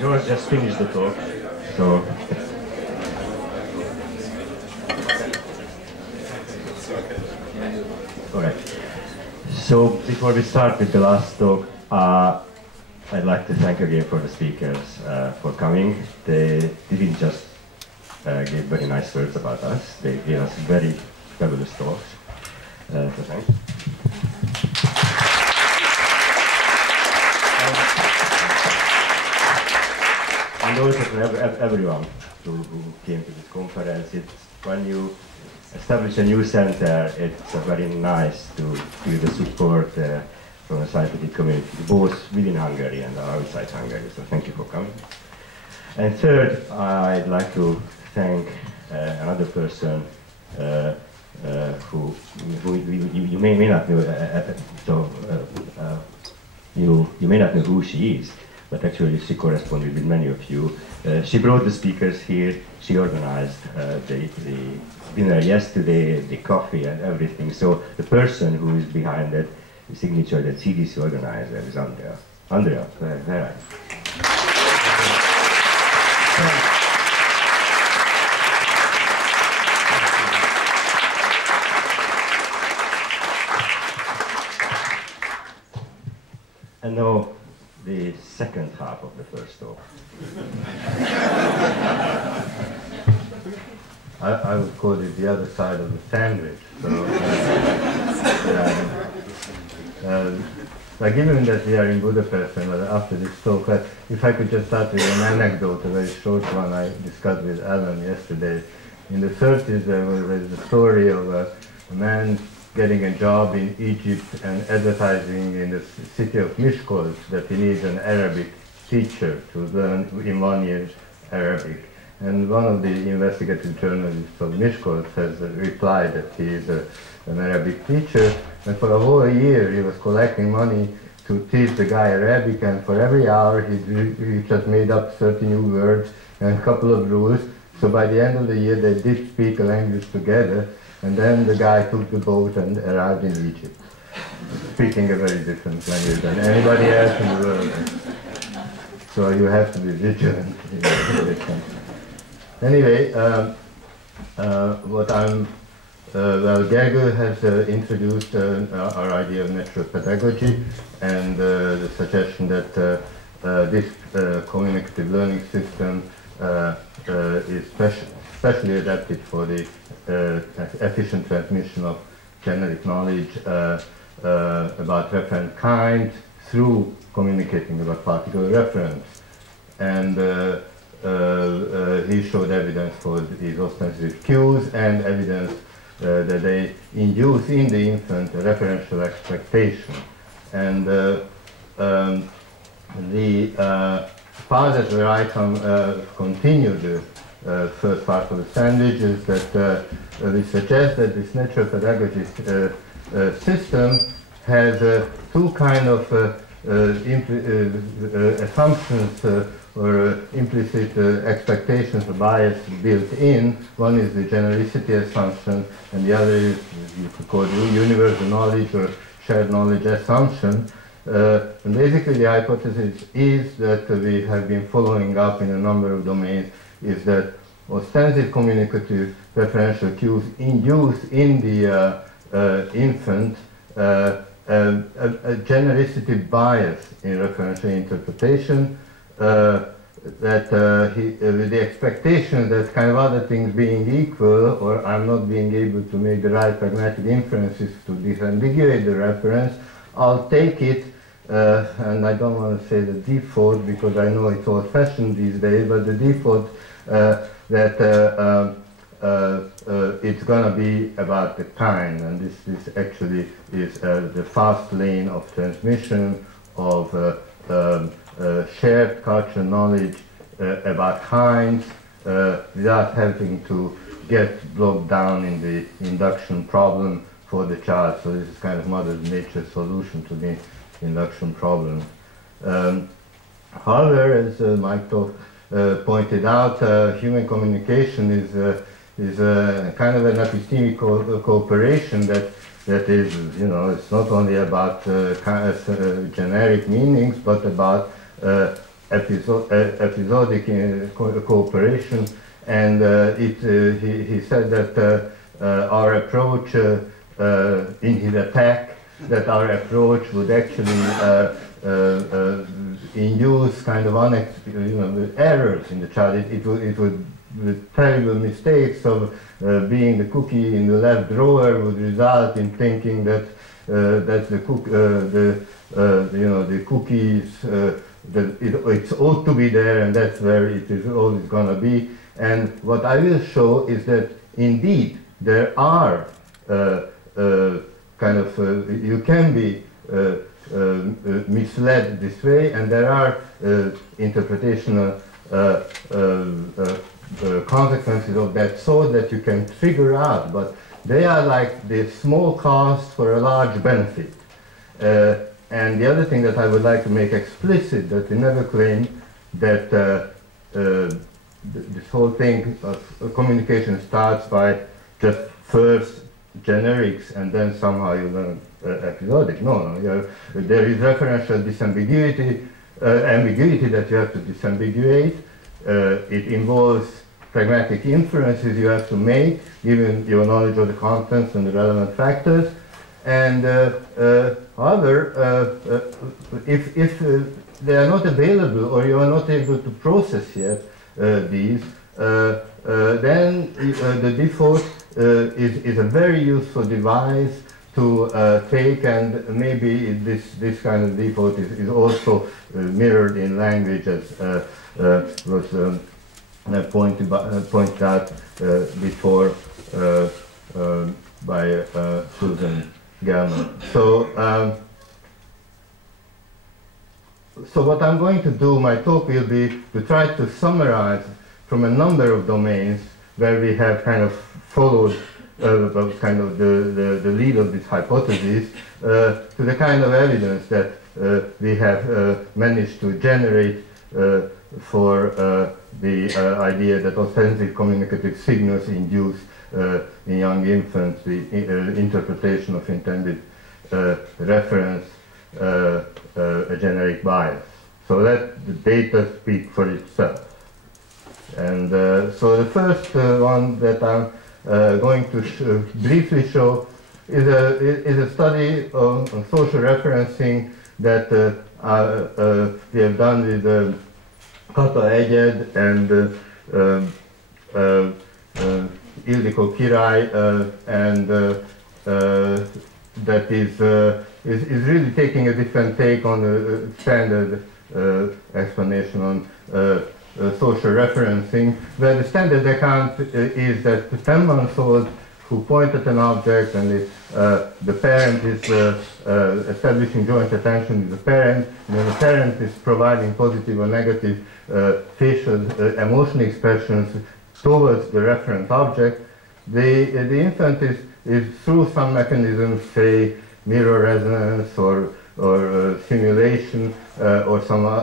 George just finished the talk, so. All right. So before we start with the last talk, I'd like to thank again for the speakers for coming. They didn't just give very nice words about us. They gave us very fabulous talks. So thanks. And also for everyone who came to this conference. It's when you establish a new center, it's very nice to feel the support from the scientific community, both within Hungary and outside Hungary. So thank you for coming. And third, I'd like to thank another person who you may not know. You may not know who she is, but actually she corresponded with many of you. She brought the speakers here. She organized the dinner yesterday, the coffee and everything. So the person who is behind that signature that CDC organizer is Andrea. Andrea, where are you? And now the second half of the first talk. I would call it the other side of the sandwich. So, given that we are in Budapest and after this talk, if I could just start with an anecdote, a very short one I discussed with Alan yesterday. In the 30s, there was the story of a man getting a job in Egypt and advertising in the city of Miskolc that he needs an Arabic teacher to learn in 1 year Arabic. And one of the investigative journalists of Miskolc has replied that he is an Arabic teacher, and for a whole year he was collecting money to teach the guy Arabic, and for every hour he just made up 30 new words and a couple of rules. So by the end of the year they did speak a language together, and then the guy took the boat and arrived in Egypt, speaking a very different language than anybody else in the world. So you have to be vigilant in this country. Anyway, Gergő has introduced our idea of natural pedagogy and the suggestion that this communicative learning system is specially adapted for the efficient transmission of generic knowledge about referent kind through communicating about particular reference. And he showed evidence for these ostensive cues and evidence that they induce in the infant a referential expectation. And the part where I continue the first part of the sandwich is that we suggest that this natural pedagogy system has two kind of assumptions or implicit expectations or bias built in. One is the genericity assumption, and the other is, you could call it universal knowledge or shared knowledge assumption. And basically the hypothesis is that we have been following up in a number of domains, is that ostensive communicative referential cues induce in the infant a genericity bias in referential interpretation, with the expectation that kind of other things being equal, or I'm not being able to make the right pragmatic inferences to disambiguate the reference, I'll take it, and I don't want to say the default because I know it's old-fashioned these days, but the default that it's going to be about the kind, and this actually is the fast lane of transmission of shared cultural knowledge about kinds without having to get bogged down in the induction problem for the child. So this is kind of Mother Nature's solution to the induction problem. However, as Mike pointed out, human communication is kind of an epistemic cooperation that is, you know, it's not only about generic meanings, but about episodic cooperation, and he said that our approach in his attack, that our approach would actually induce kind of errors in the child. It would with terrible mistakes of being the cookie in the left drawer would result in thinking that that's the cookies that it ought to be there, and that's where it is always going to be. And what I will show is that indeed there are you can be misled this way, and there are interpretational consequences of that sort that you can figure out, but they are like the small cost for a large benefit. And the other thing that I would like to make explicit, that we never claim that this whole thing of communication starts by just first generics and then somehow you learn episodic. No, there is referential disambiguity, ambiguity that you have to disambiguate. It involves pragmatic inferences you have to make, given your knowledge of the contents and the relevant factors. And however, if they are not available or you are not able to process yet these, then the default is a very useful device to take, and maybe this kind of default is also mirrored in language, as was pointed out before by Susan Gelman. So what I'm going to do, my talk will be to try to summarize from a number of domains where we have kind of followed kind of the lead of this hypothesis to the kind of evidence that we have managed to generate for the idea that ostensive communicative signals induce in young infants the interpretation of intended reference a generic bias. So let the data speak for itself. And so the first one that I'm going to briefly show is a study on social referencing that we have done with Kata Egyed and Ildikó Király, and that is really taking a different take on the standard explanation on social referencing, where the standard account is that the 10-month-old who point at an object, and the parent is establishing joint attention with the parent, and then the parent is providing positive or negative facial emotional expressions towards the reference object. The infant is through some mechanism, say mirror resonance or simulation or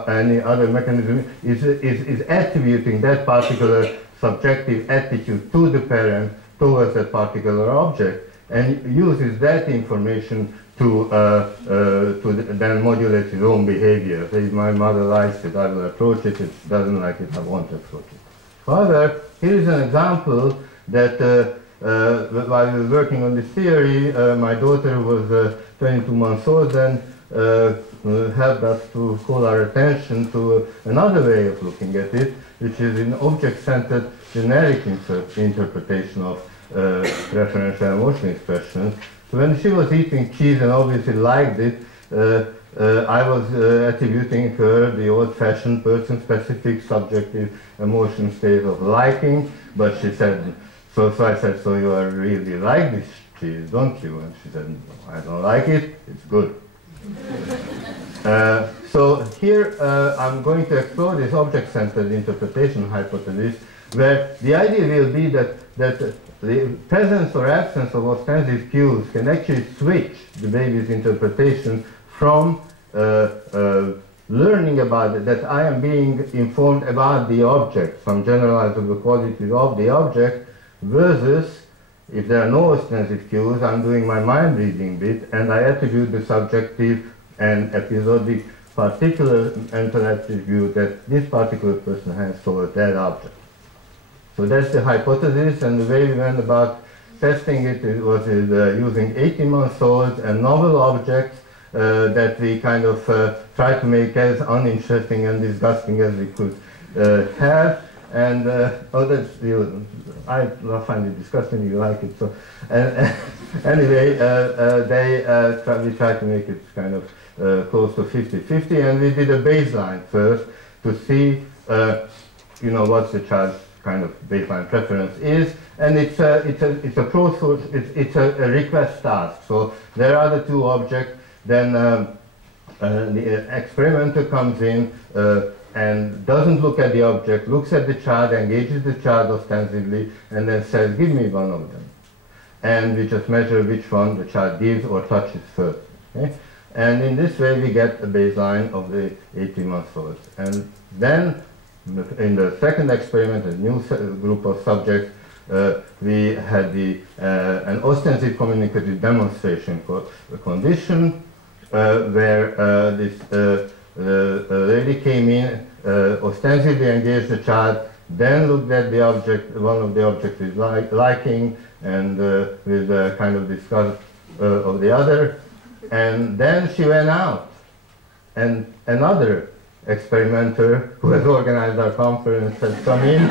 any other mechanism, is attributing that particular subjective attitude to the parent towards that particular object, and uses that information to then modulate his own behavior. Say, my mother likes it, I will approach it. If she doesn't like it, I won't approach it. However, here is an example that while we were working on this theory, my daughter was 22 months old and helped us to call our attention to another way of looking at it, which is an object-centered generic interpretation of referential emotional expressions. So when she was eating cheese and obviously liked it, I was attributing her the old-fashioned person-specific subjective emotion state of liking, but she said, so I said, so you are really like this cheese, don't you? And she said, no, I don't like it, it's good. So here I'm going to explore this object-centered interpretation hypothesis, where the idea will be that the presence or absence of ostensive cues can actually switch the baby's interpretation from learning about it, that I am being informed about the object, some generalizable qualities of the object, versus if there are no ostensive cues, I'm doing my mind reading bit, and I attribute the subjective and episodic particular mental attribute that this particular person has towards that object. So that's the hypothesis, and the way we went about testing it, was using 18-month-olds and novel objects that we kind of tried to make as uninteresting and disgusting as we could have. And I find it disgusting, you like it. So anyway, we tried to make it kind of close to 50-50, and we did a baseline first to see, what the child's kind of baseline preference is, and it's a request task. So there are the two objects. Then the experimenter comes in and doesn't look at the object, looks at the child, engages the child ostensibly, and then says, "Give me one of them." And we just measure which one the child gives or touches first. Okay? And in this way, we get a baseline of the 18-month-olds. And then, in the second experiment, a new group of subjects, we had an ostensive communicative demonstration condition where this lady came in, ostensibly engaged the child, then looked at the object, one of the objects with liking, and with a kind of disgust of the other, and then she went out, and another experimenter who has organized our conference has come in.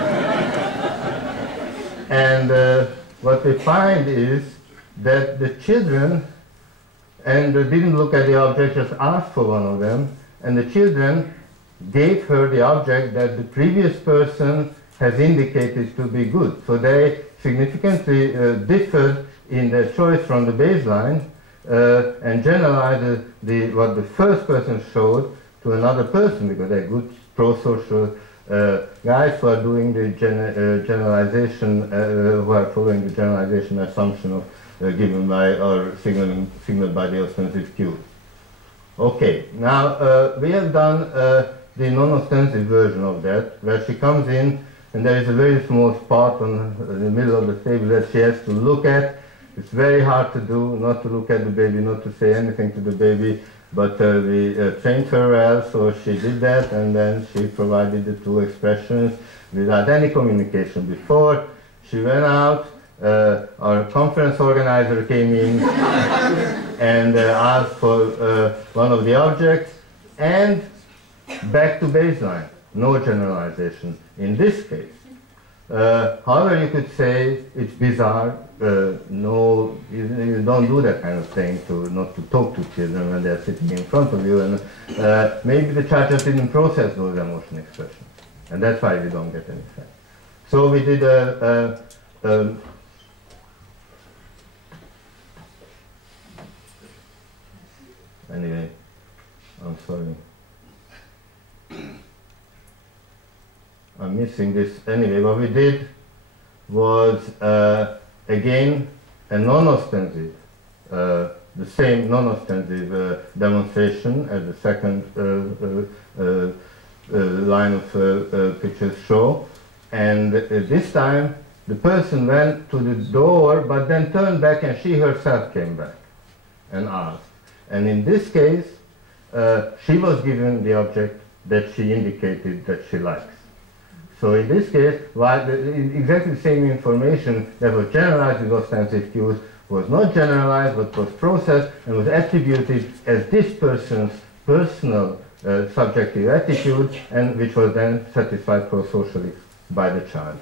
And what we find is that the children didn't look at the object, just asked for one of them, and the children gave her the object that the previous person has indicated to be good. So they significantly differed in their choice from the baseline and generalized what the first person showed to another person, because they're good pro-social guys who are doing the generalization, who are following the generalization assumption of given by or signaled by the ostensive cue. Okay, now we have done the non-ostensive version of that, where she comes in and there is a very small spot on the middle of the table that she has to look at. It's very hard to do, not to look at the baby, not to say anything to the baby, but we trained her well, so she did that, and then she provided the two expressions without any communication before. She went out, our conference organizer came in and asked for one of the objects, and back to baseline, no generalization in this case. However, you could say it's bizarre. No, you don't do that kind of thing not to talk to children when they're sitting in front of you, and maybe the child just didn't process those emotion expressions, and that's why we don't get any effect. So we did anyway, I'm sorry. I'm missing this. Anyway, what we did was, again, a non-ostensive, the same non-ostensive demonstration as the second line of pictures show. And this time, the person went to the door, but then turned back, and she herself came back and asked. And in this case, she was given the object that she indicated that she likes. So in this case, while exactly the same information that was generalized with ostensive cues was not generalized, but was processed and was attributed as this person's personal subjective attitude, and which was then satisfied pro-socially by the child.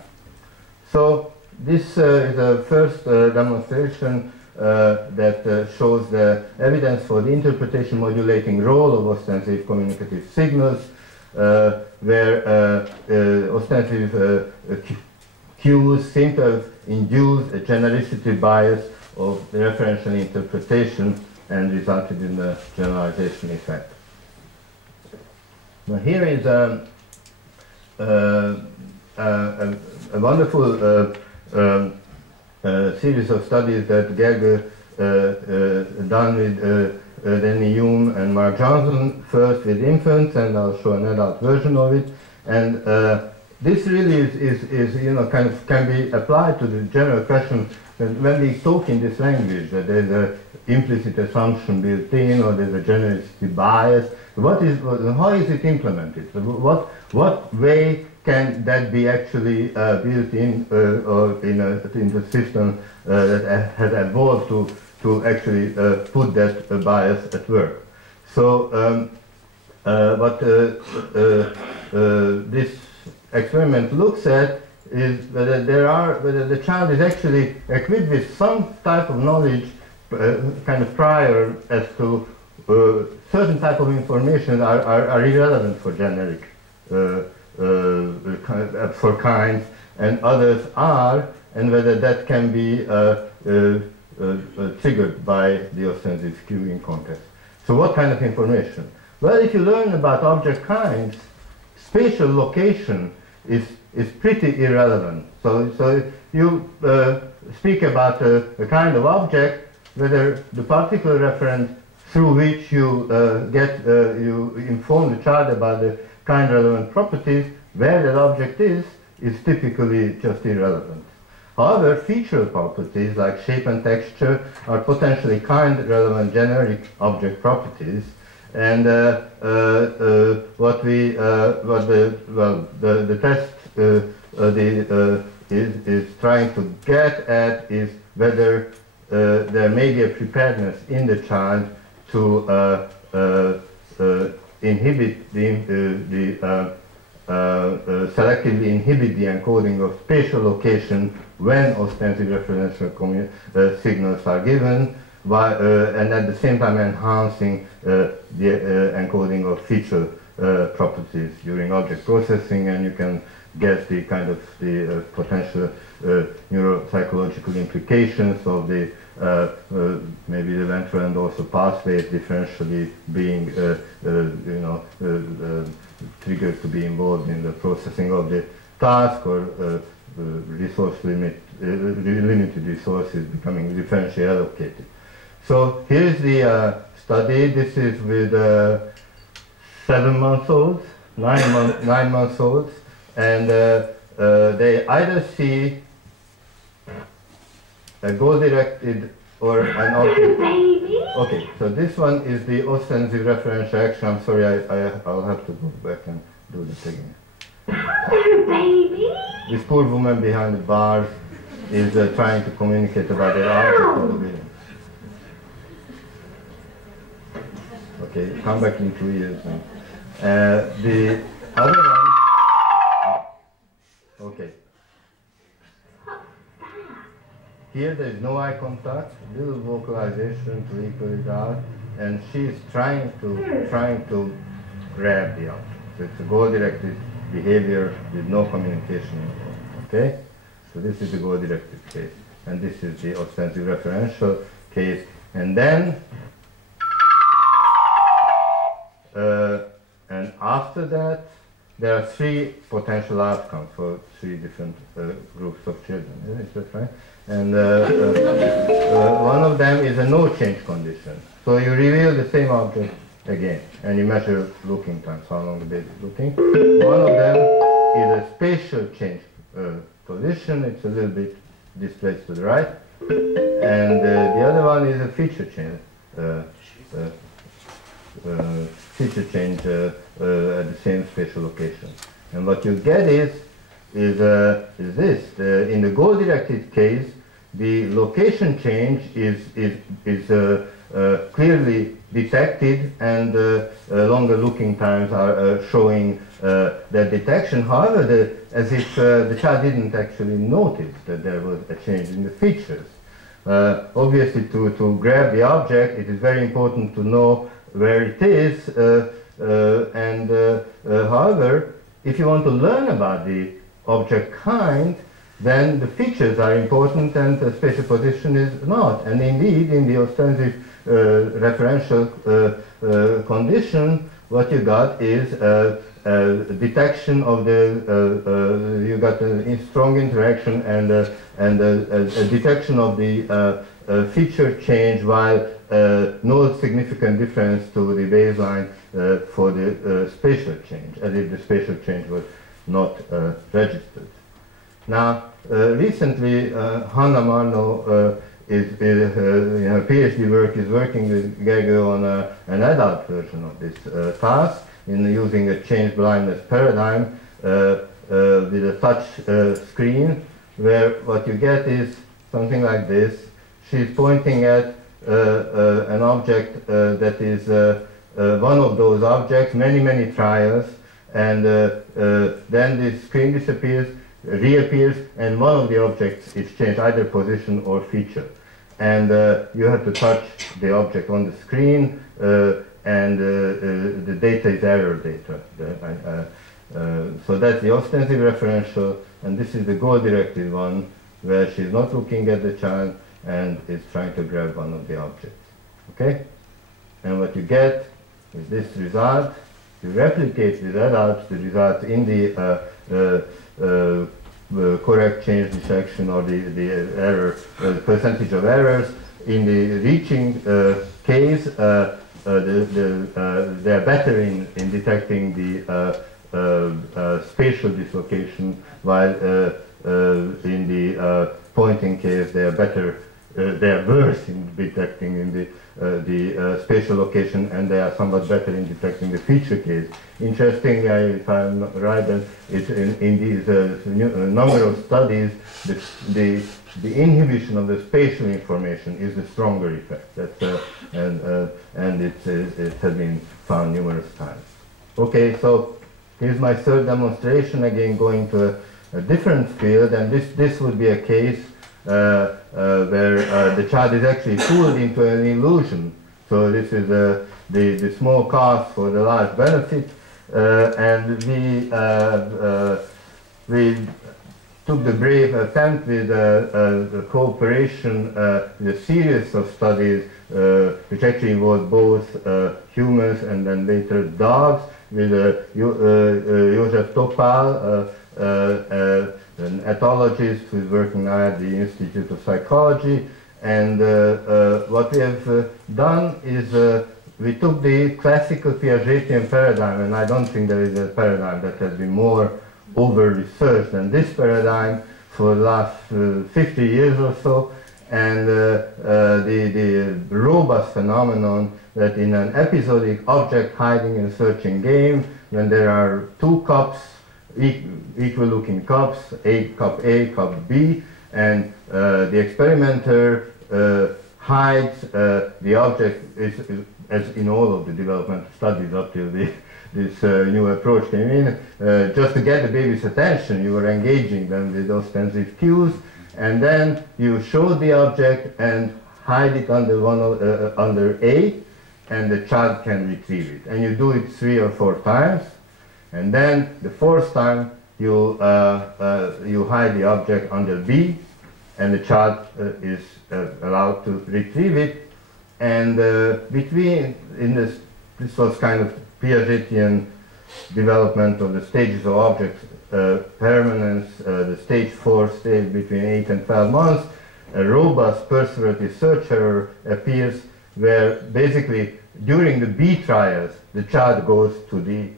So this is a first demonstration that shows the evidence for the interpretation modulating role of ostensive communicative signals, where ostensive cues seem to have induced a genericity bias of the referential interpretation and resulted in the generalization effect. Now here is a wonderful series of studies that Gerge done with Danny Hume and Mark Johnson, first with infants, and I'll show an adult version of it. And this really is kind of can be applied to the general question that when we talk in this language, that there's an implicit assumption built in, or there's a genericity bias, How is it implemented? What way can that be actually built in or in the system that has evolved to actually put that bias at work? So what this experiment looks at is whether the child is actually equipped with some type of knowledge, kind of prior, as to certain type of information are irrelevant for generic for kinds, and others are, and whether that can be triggered by the ostensive skewing context. So what kind of information? Well, if you learn about object kinds, spatial location is pretty irrelevant. So you speak about a kind of object, whether the particular reference through which you you inform the child about the kind relevant properties, where that object is typically just irrelevant. However, feature properties like shape and texture are potentially kind relevant generic object properties, and the test is trying to get at is whether there may be a preparedness in the child to selectively inhibit the encoding of spatial location when ostensive referential signals are given, and at the same time enhancing the encoding of feature properties during object processing, and you can guess the kind of the potential neuropsychological implications of the maybe the ventral and dorsal pathways differentially being triggered to be involved in the processing of the task, or limited resources becoming differentially allocated. So here's the study. This is with 7-month-olds, 9-month-olds, and they either see a goal-directed or an object. Okay, so this one is the ostensive referential action. I'm sorry, I'll have to go back and do this again. This poor woman behind the bars is trying to communicate about the object of the building. Okay, come back in 2 years now. The other one. Okay. Here there is no eye contact, little vocalization to equal it out, and she is trying to grab the object. So it's a goal-directed behavior with no communication involved. Okay? So this is the goal-directed case, and this is the ostensive referential case, and then and after that there are 3 potential outcomes for 3 different groups of children. Is that right? And one of them is a no change condition. So you reveal the same object again, and you measure looking times, how long the baby is looking. One of them is a spatial change position. It's a little bit displaced to the right. And the other one is a feature change. At the same spatial location. And what you get is this. In the goal-directed case, the location change is clearly detected, and longer looking times are showing that detection. However, as if the child didn't actually notice that there was a change in the features. Obviously, to grab the object, it is very important to know where it is, however, if you want to learn about the object kind, then the features are important and the spatial position is not. And indeed, in the ostensive referential condition, what you got is detection of you got a strong interaction and a detection of the feature change, while no significant difference to the baseline for the spatial change, as if the spatial change was not registered. Now, recently, Hannah Marno her PhD work is working with Gergo on an adult version of this task in using a change blindness paradigm with a touch screen, where what you get is something like this. She's pointing at an object that is one of those objects, many trials, and then the screen disappears, reappears, and one of the objects is changed, either position or feature. And you have to touch the object on the screen, and the data is error data. So that's the ostensive referential, and this is the goal-directed one, where she's not looking at the child and is trying to grab one of the objects. Okay? And what you get is this result. You replicate with adults the result in the correct change detection, or the error, percentage of errors. In the reaching case, they are better in detecting the spatial dislocation, while in the pointing case they are better, they are worse in detecting in the spatial location, and they are somewhat better in detecting the feature case. Interestingly, if I'm right, then it's in these number of studies, the inhibition of the spatial information is the stronger effect. That's, and it has been found numerous times. Okay, so here's my third demonstration, again going to a different field, and this would be a case where the child is actually fooled into an illusion. So this is the small cost for the large benefit, and we took the brave attempt with a cooperation, with a series of studies which actually involved both humans and then later dogs, with Josef Topal, an ethologist who is working now at the Institute of Psychology. And what we have done is we took the classical Piagetian paradigm, and I don't think there is a paradigm that has been more over-researched than this paradigm for the last 50 years or so, and the robust phenomenon that in an episodic object hiding and searching game, when there are two cups, equal-looking cups, cup A, cup B, and the experimenter hides the object, as in all of the developmental studies up till this new approach came in, just to get the baby's attention, you were engaging them with ostensive cues, and then you show the object and hide it under under A, and the child can retrieve it. And you do it 3 or 4 times, and then the 4th time you hide the object under B, and the child is allowed to retrieve it. And this was kind of Piagetian development of the stages of object permanence, the stage 4 stage between 8 and 12 months. A robust perseverative search error appears, where basically during the B trials the child goes to the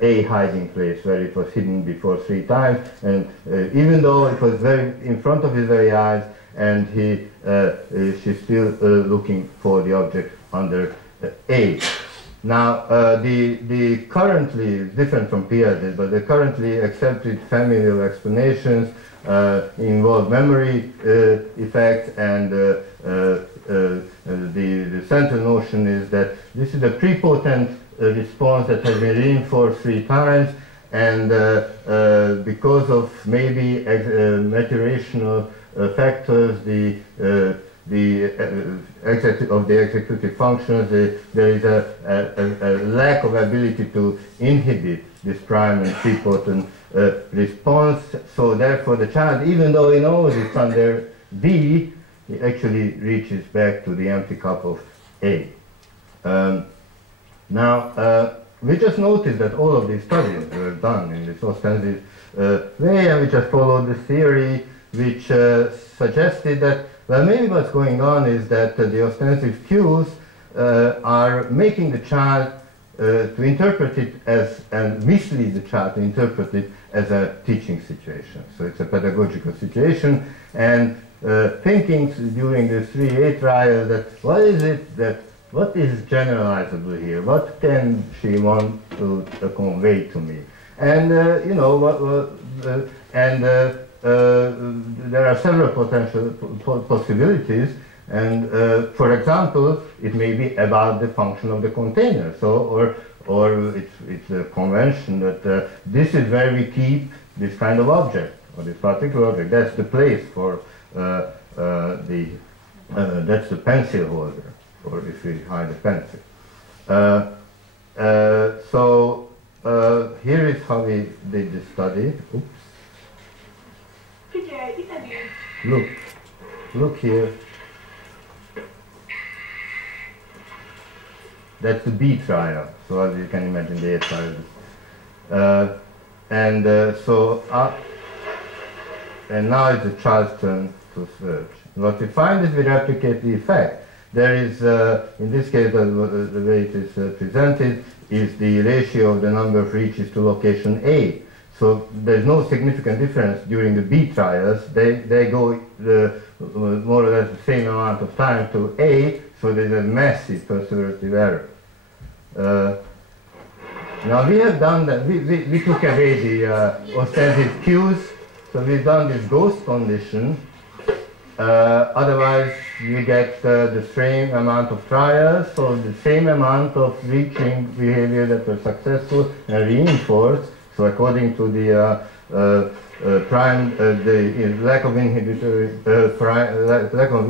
A hiding place where it was hidden before 3 times, and even though it was very in front of his very eyes, and she's still looking for the object under A. Now, the currently, different from Piaget, but the currently accepted familial explanations involve memory effects, and the central notion is that this is a prepotent response that has been reinforced 3 times, and because of maybe maturational factors, the executive functions, there is a lack of ability to inhibit this prime and prepotent response. So therefore the child, even though he knows it's under B, he actually reaches back to the empty cup of A. Now, we just noticed that all of these studies were done in this ostensive way, and we just followed the theory which suggested that, well, maybe what's going on is that the ostensive cues are making the child to interpret it as, and mislead the child to interpret it as a teaching situation. So it's a pedagogical situation, and thinking during the 3A trial that what is generalizable here? What can she want to convey to me? And you know, there are several potential possibilities. And for example, it may be about the function of the container. So, or it's a convention that this is where we keep this kind of object, or this particular object. That's the place for that's the pencil holder, or if we hide a pencil. So here is how we did the study. Oops. Look here. That's the B trial. So as you can imagine, the A trial. And now it's the child's turn to search. What we find is we replicate the effect. There is, in this case, the way it is presented is the ratio of the number of reaches to location A. So there's no significant difference during the B trials. They go more or less the same amount of time to A, so there's a massive perseverative error. Now we have done that, we took away the ostensive cues, so we've done this ghost condition. Otherwise you get the same amount of trials, so the same amount of reaching behavior that were successful and reinforced. So according to the lack of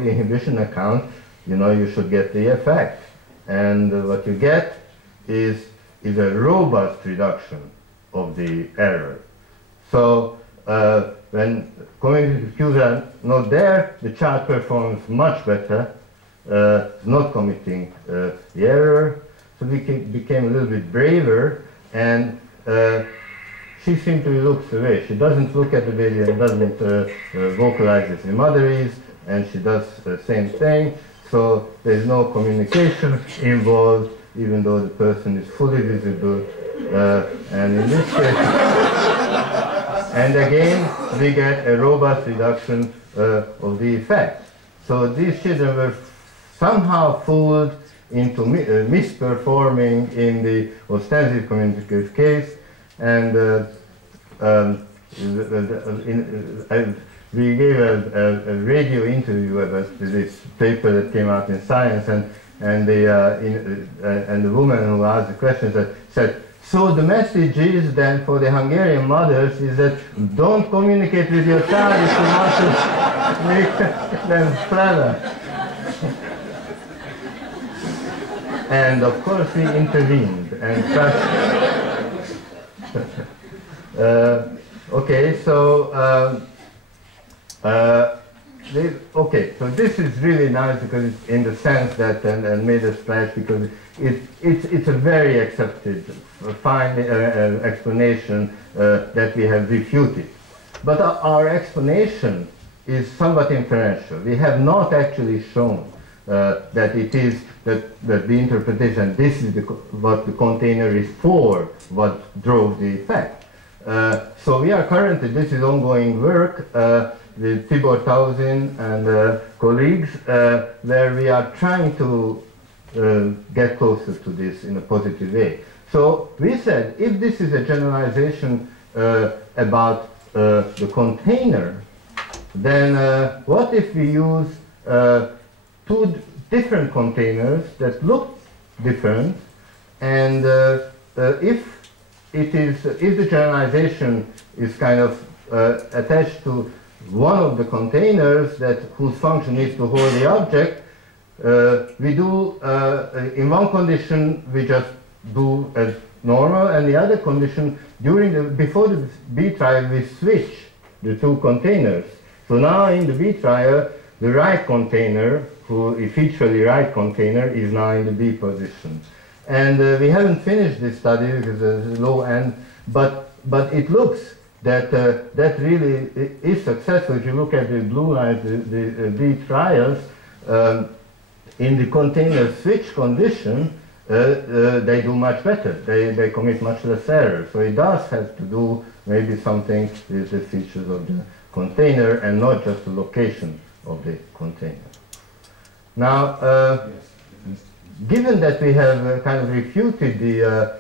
inhibition account, you know, you should get the effect. And what you get is a robust reduction of the error. So when communicative cues are not there, the child performs much better, not committing the error. So we became a little bit braver, and she simply looks away. She doesn't look at the baby and doesn't vocalize as the mother is, and she does the same thing. So there's no communication involved, even though the person is fully visible. And in this case, and again, we get a robust reduction of the effect. So these children were somehow fooled into misperforming in the ostensive communicative case, and we gave a radio interview about this paper that came out in Science, and the woman who asked the questions said, so the message is then for the Hungarian mothers is that don't communicate with your child if you want to make them clever. And of course we intervened and okay, so okay, so this is really nice because it's in the sense that and made a splash because it's a very accepted, fine explanation that we have refuted. But our explanation is somewhat inferential. We have not actually shown that it is that the interpretation, this is what the container is for, what drove the effect. So we are currently, this is ongoing work with Tibor Tauzin and colleagues, where we are trying to get closer to this in a positive way. So we said, if this is a generalization about the container, then what if we use two different containers that look different, and if the generalization is kind of attached to one of the containers whose function is to hold the object, we do in one condition we just do as normal, and the other condition before the B trial we switch the two containers. So now in the B trial the right container, who is featurally right container, is now in the B position. And we haven't finished this study because there's a low end, but it looks that that really is successful. If you look at the blue lines, the B trials, in the container switch condition, they do much better. They commit much less error. So it does have to do maybe something with the features of the container and not just the location of the container. Now, given that we have kind of refuted this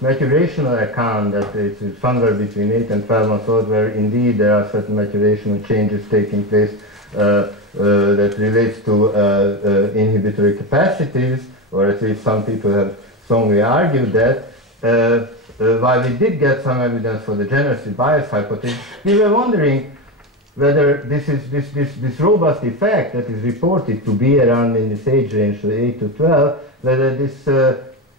maturational account that it's somewhere between 8 and 12 months old, where indeed there are certain maturational changes taking place that relates to inhibitory capacities, or at least some people have strongly argued that, while we did get some evidence for the generative bias hypothesis, we were wondering whether this robust effect that is reported to be around in this age range, so 8 to 12, whether this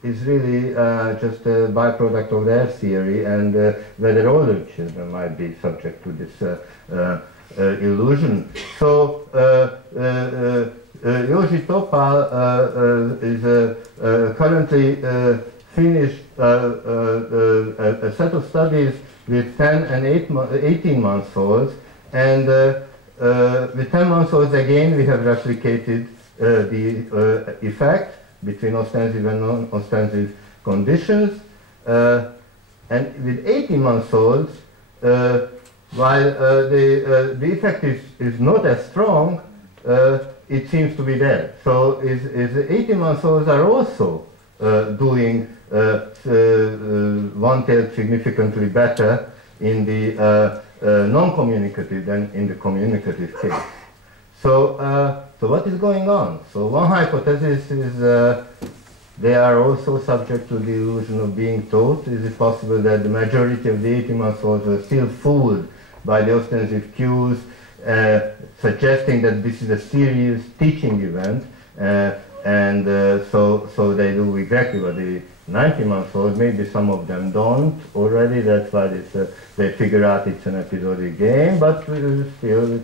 is really just a byproduct of their theory, and whether older children might be subject to this illusion. So Joži Topal is currently finished a set of studies with 10 and 18 months olds, and with 10 months olds again we have replicated the effect between ostensive and non-ostensive conditions, and with 18 months olds, while the effect is not as strong, it seems to be there. So is 18 months olds are also doing one-tailed significantly better in the non-communicative than in the communicative case. So, so what is going on? So one hypothesis is they are also subject to the illusion of being taught. Is it possible that the majority of the 18-month-olds were still fooled by the ostensive cues, suggesting that this is a serious teaching event, and so they do exactly what the 19-month-olds, maybe some of them don't already, that's why they figure out it's an episodic game, but still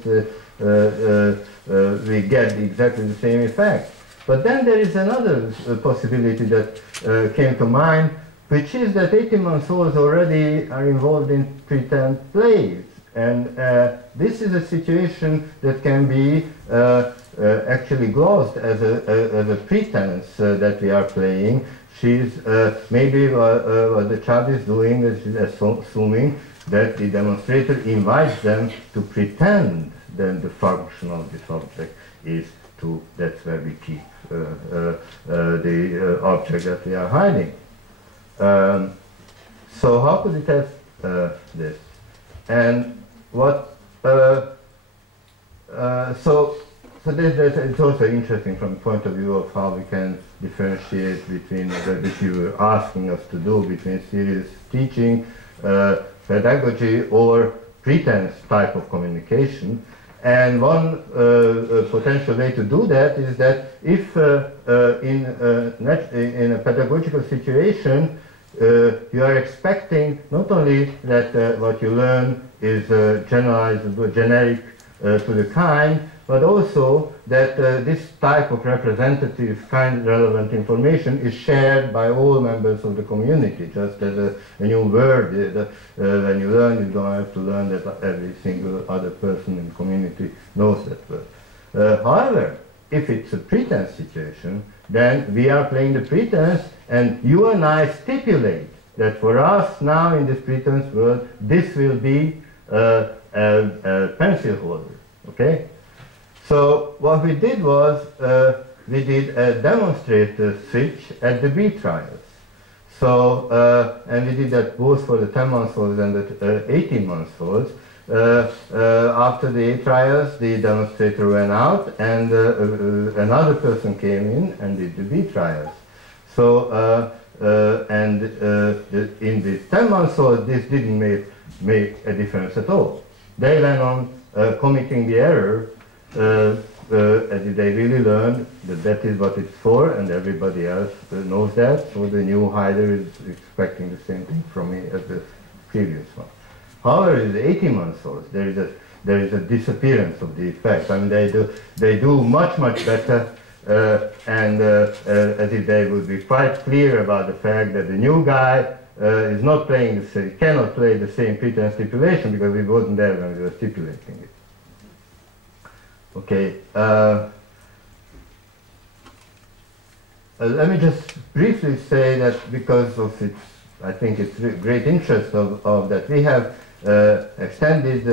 we get exactly the same effect. But then there is another possibility that came to mind, which is that 18-month-olds already are involved in pretend plays. And this is a situation that can be actually glossed as a pretense that we are playing. She's maybe what the child is doing is she's assuming that the demonstrator invites them to pretend that the function of this object is to, that's where we keep the object that we are hiding. So how could we test this? And what, so it's also interesting from the point of view of how we can differentiate between, which you were asking us to do, between serious teaching, pedagogy, or pretense type of communication. And one potential way to do that is that if in a pedagogical situation you are expecting not only that what you learn is generalizable, generic to the kind, but also that this type of representative kind relevant information is shared by all members of the community, just as a new word. When you learn, you don't have to learn that every single other person in the community knows that word. However, if it's a pretense situation, then we are playing the pretense, and you and I stipulate that for us now in this pretense world, this will be a pencil holder, okay? So what we did was we did a demonstrator switch at the B trials. So and we did that both for the 10-month-olds and the 18-month-olds. After the A trials, the demonstrator went out, and another person came in and did the B trials. So in the 10-month-olds, this didn't make a difference at all. They went on committing the error. They really learned that that is what it's for, and everybody else knows that, so the new hider is expecting the same thing from me as the previous one. However, in the 18-month-olds, there is a disappearance of the effect. I mean, they do much better, and as if they would be quite clear about the fact that the new guy is not playing the same, cannot play the same pretense stipulation because we wasn't there when we were stipulating it. Okay, let me just briefly say that because of its, I think it's great interest of that, we have extended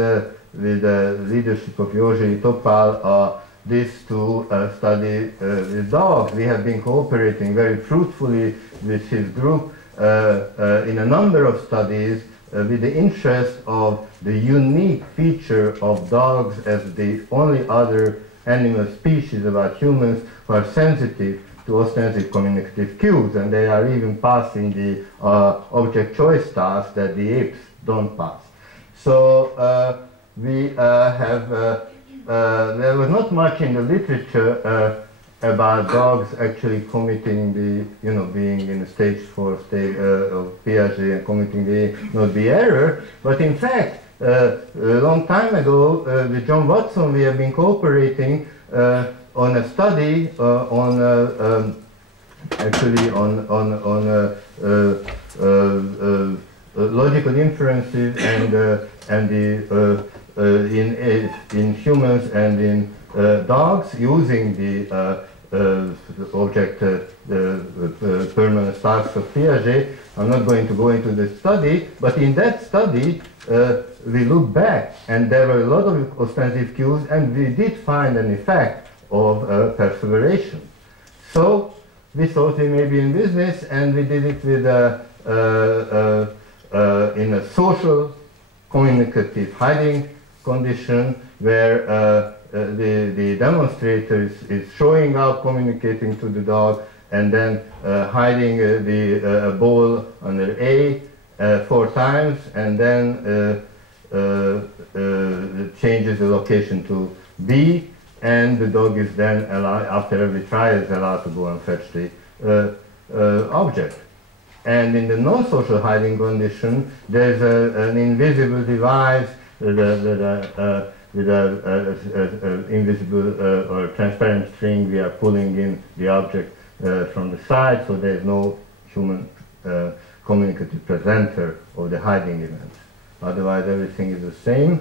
with the leadership of Joži Topal, this to study with dogs. We have been cooperating very fruitfully with his group in a number of studies with the interest of the unique feature of dogs as the only other animal species about humans who are sensitive to ostensive communicative cues, and they are even passing the object choice task that the apes don't pass. So we have, there was not much in the literature about dogs actually committing the, being in the stage 4 state of Piaget and committing the error. But in fact, a long time ago, with John Watson, we have been cooperating on a study actually on logical inferences and in humans and in dogs using the object permanence tasks of Piaget. I'm not going to go into the study, but in that study we look back and there were a lot of ostensive cues and we did find an effect of perseveration. So we thought we may be in business, and we did it with in a social communicative hiding condition where the demonstrator is showing up, communicating to the dog, and then hiding the ball under A 4 times, and then changes the location to B, and the dog is then allowed, after every try, is allowed to go and fetch the object. And in the non-social hiding condition, there's an invisible device with an invisible or transparent string. We are pulling in the object from the side, so there's no human communicative presenter of the hiding event. Otherwise, everything is the same.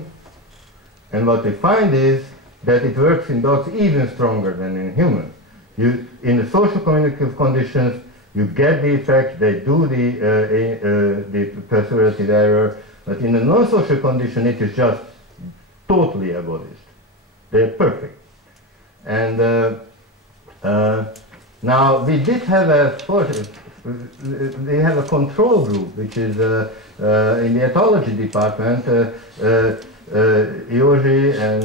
And what we find is that it works in dogs even stronger than in humans. In the social communicative conditions, you get the effect, they do the perseverative error, but in a non-social condition, it is just totally abolished. They're perfect. And now we did have we have a control group, which is in the ethology department. Joži and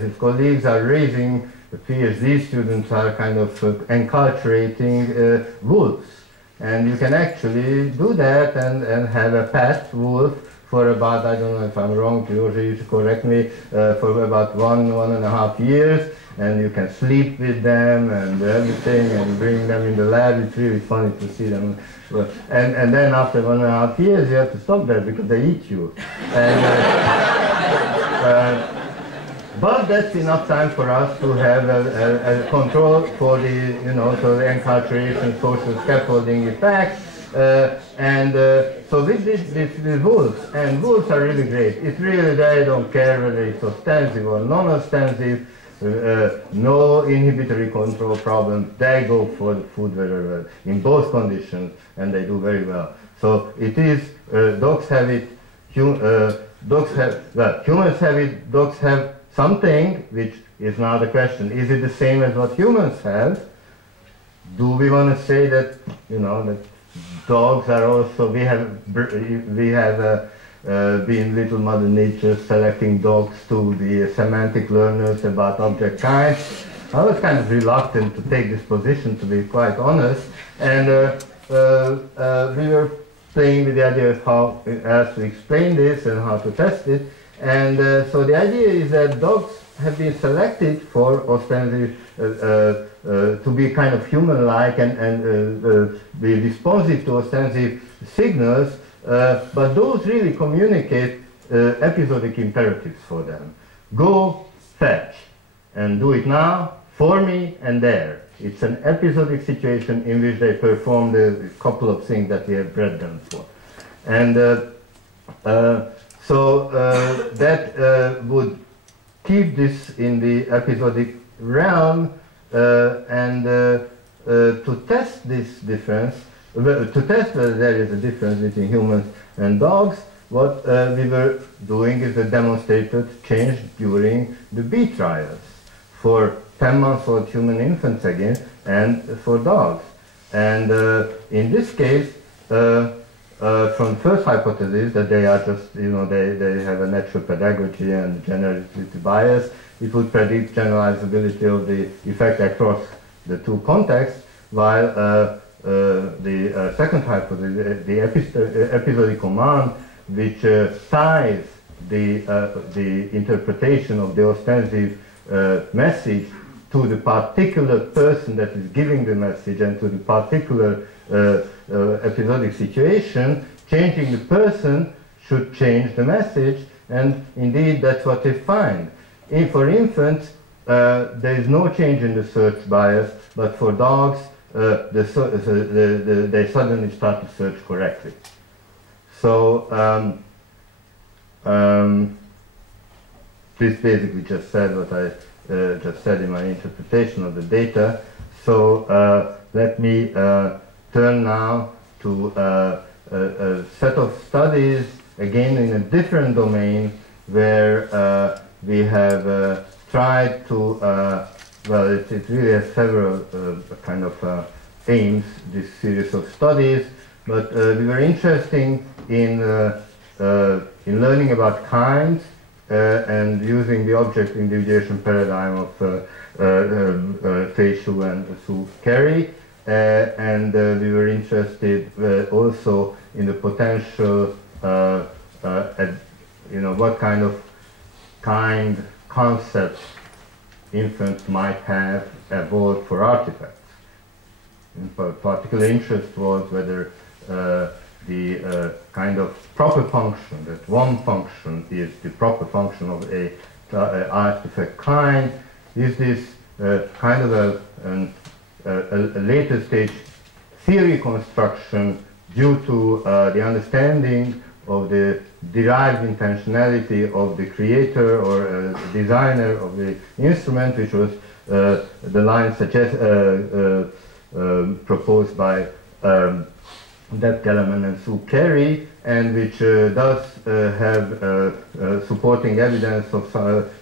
his colleagues are raising, the PhD students are kind of enculturating wolves. And you can actually do that and have a pet wolf for about, I don't know if I'm wrong, Joži, you should correct me, for about 1.5 years. And you can sleep with them and everything and bring them in the lab. It's really funny to see them. And then after 1.5 years, you have to stop that because they eat you. And, but that's enough time for us to have a control for the, so the enculturation, social scaffolding effect. So with this wolves, and wolves are really great. It's really, they don't care whether it's ostensive or non-ostensive. No inhibitory control problems. They go for the food very well in both conditions, and they do very well. So it is dogs have it. Humans have it. Dogs have something, which is now the question: is it the same as what humans have? Do we want to say that that dogs are also? We have being little Mother Nature selecting dogs to be semantic learners about object kinds. I was kind of reluctant to take this position, to be quite honest, and we were playing with the idea of how else to explain this and how to test it. And so the idea is that dogs have been selected for ostensive to be kind of human-like and be responsive to ostensive signals. But those really communicate episodic imperatives for them. Go fetch, and do it now, for me, and there. It's an episodic situation in which they perform the couple of things that we have bred them for. And that would keep this in the episodic realm, and to test this difference, to test whether there is a difference between humans and dogs, what we were doing is a demonstrated change during the B trials for 10-month-old human infants again and for dogs. And in this case, from first hypothesis that they are just, they have a natural pedagogy and generalizability bias, it would predict generalizability of the effect across the two contexts, while the second hypothesis, the episodic command, which ties the interpretation of the ostensive message to the particular person that is giving the message and to the particular episodic situation, changing the person should change the message, and indeed that's what they find. For infants, there is no change in the search bias, but for dogs, they suddenly start to search correctly. So this basically just said what I just said in my interpretation of the data. So let me turn now to a set of studies, again in a different domain, where we have tried to, well, it really has several kind of aims, this series of studies, but we were interested in learning about kinds and using the object individuation paradigm of Fei Xu and Sue Carey. And we were interested also in the potential, what kind of concepts infants might have evolved for artifacts. In particular interest was whether the kind of proper function, that one function is the proper function of a artifact kind, is this kind of a later stage theory construction due to the understanding of the derived intentionality of the creator or designer of the instrument, which was the line proposed by Deb Kellerman and Sue Carey, and which does have supporting evidence of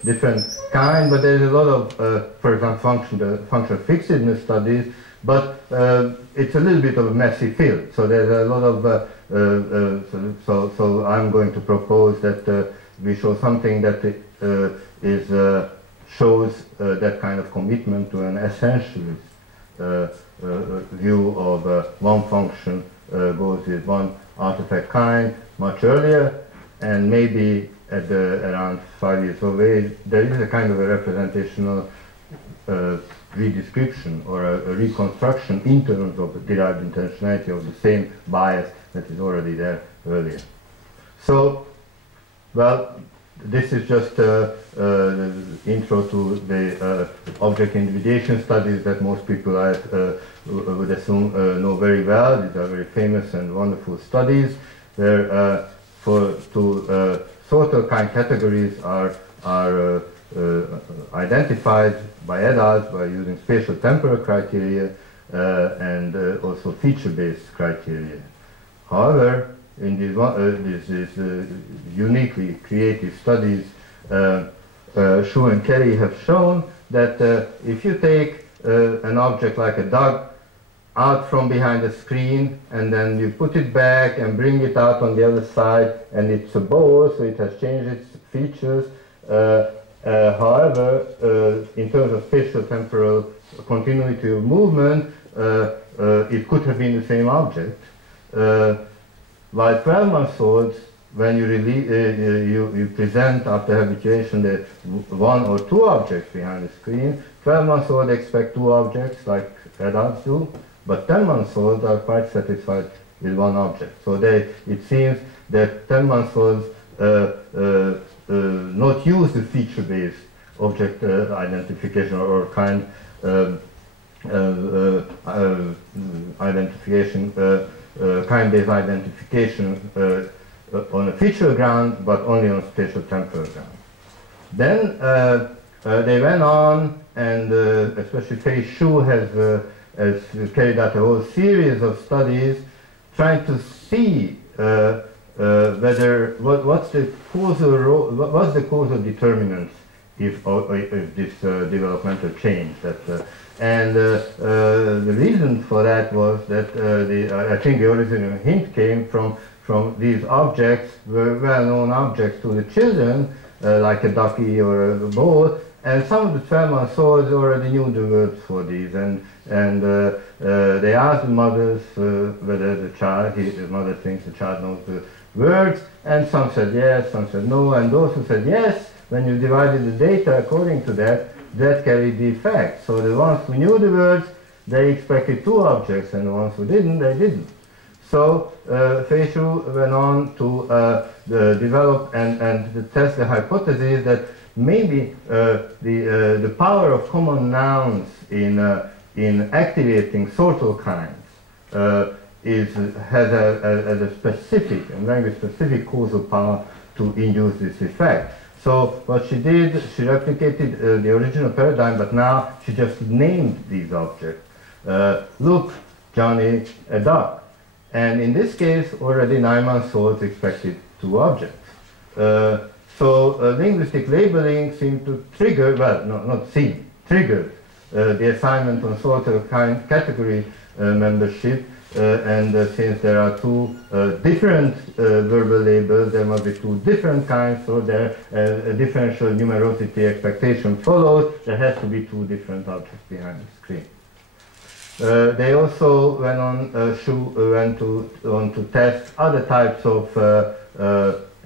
different kind, but there is a lot of, for example, functional fixedness studies, but it's a little bit of a messy field. So there's a lot of, so I'm going to propose that we show something that shows that kind of commitment to an essentialist view of one function goes with one artifact kind much earlier, and maybe at around 5 years of age, there is a kind of a representational redescription or a reconstruction in terms of the derived intentionality of the same bias that is already there earlier. So, well, this is just the intro to the object individuation studies that most people I would assume know very well. These are very famous and wonderful studies where sortal kind categories are identified by adults by using spatial temporal criteria and also feature-based criteria. However, in these uniquely creative studies, Xu and Carey have shown that if you take an object like a dog out from behind the screen and then you put it back and bring it out on the other side, and it's a bow, so it has changed its features. However, in terms of spatial temporal continuity of movement, it could have been the same object. While 12-month-olds, when you present after habituation the one or two objects behind the screen, 12-month-olds expect two objects like adults do, but 10-month-olds are quite satisfied with one object. So it seems that 10-month-olds not use the feature-based object identification or kind identification, kind-based identification on a feature ground, but only on spatial temporal ground. Then they went on, and especially Fei Xu has carried out a whole series of studies trying to see what's the causal determinants if this developmental change the reason for that was that I think the original hint came from these objects were well-known objects to the children, like a ducky or a ball, and some of the 12-month-olds already knew the words for these, and they asked the mothers whether the mother thinks the child knows the words, and some said yes, some said no, and those who said yes, when you divided the data according to that carried the effect. So the ones who knew the words, they expected two objects, and the ones who didn't, they didn't. So Feishu went on to develop and to test the hypothesis that maybe the power of common nouns in activating sortal kinds has a specific and language-specific causal power to induce this effect. So what she did, she replicated the original paradigm, but now she just named these objects. Look, Johnny, a duck. And in this case, already 9-month-olds expected two objects. So linguistic labeling seemed to trigger, well, not seem, triggered the assignment on sortal kind category membership. Since there are two different verbal labels, there must be two different kinds, so there a differential numerosity expectation follows. There has to be two different objects behind the screen. They also went on to test other types of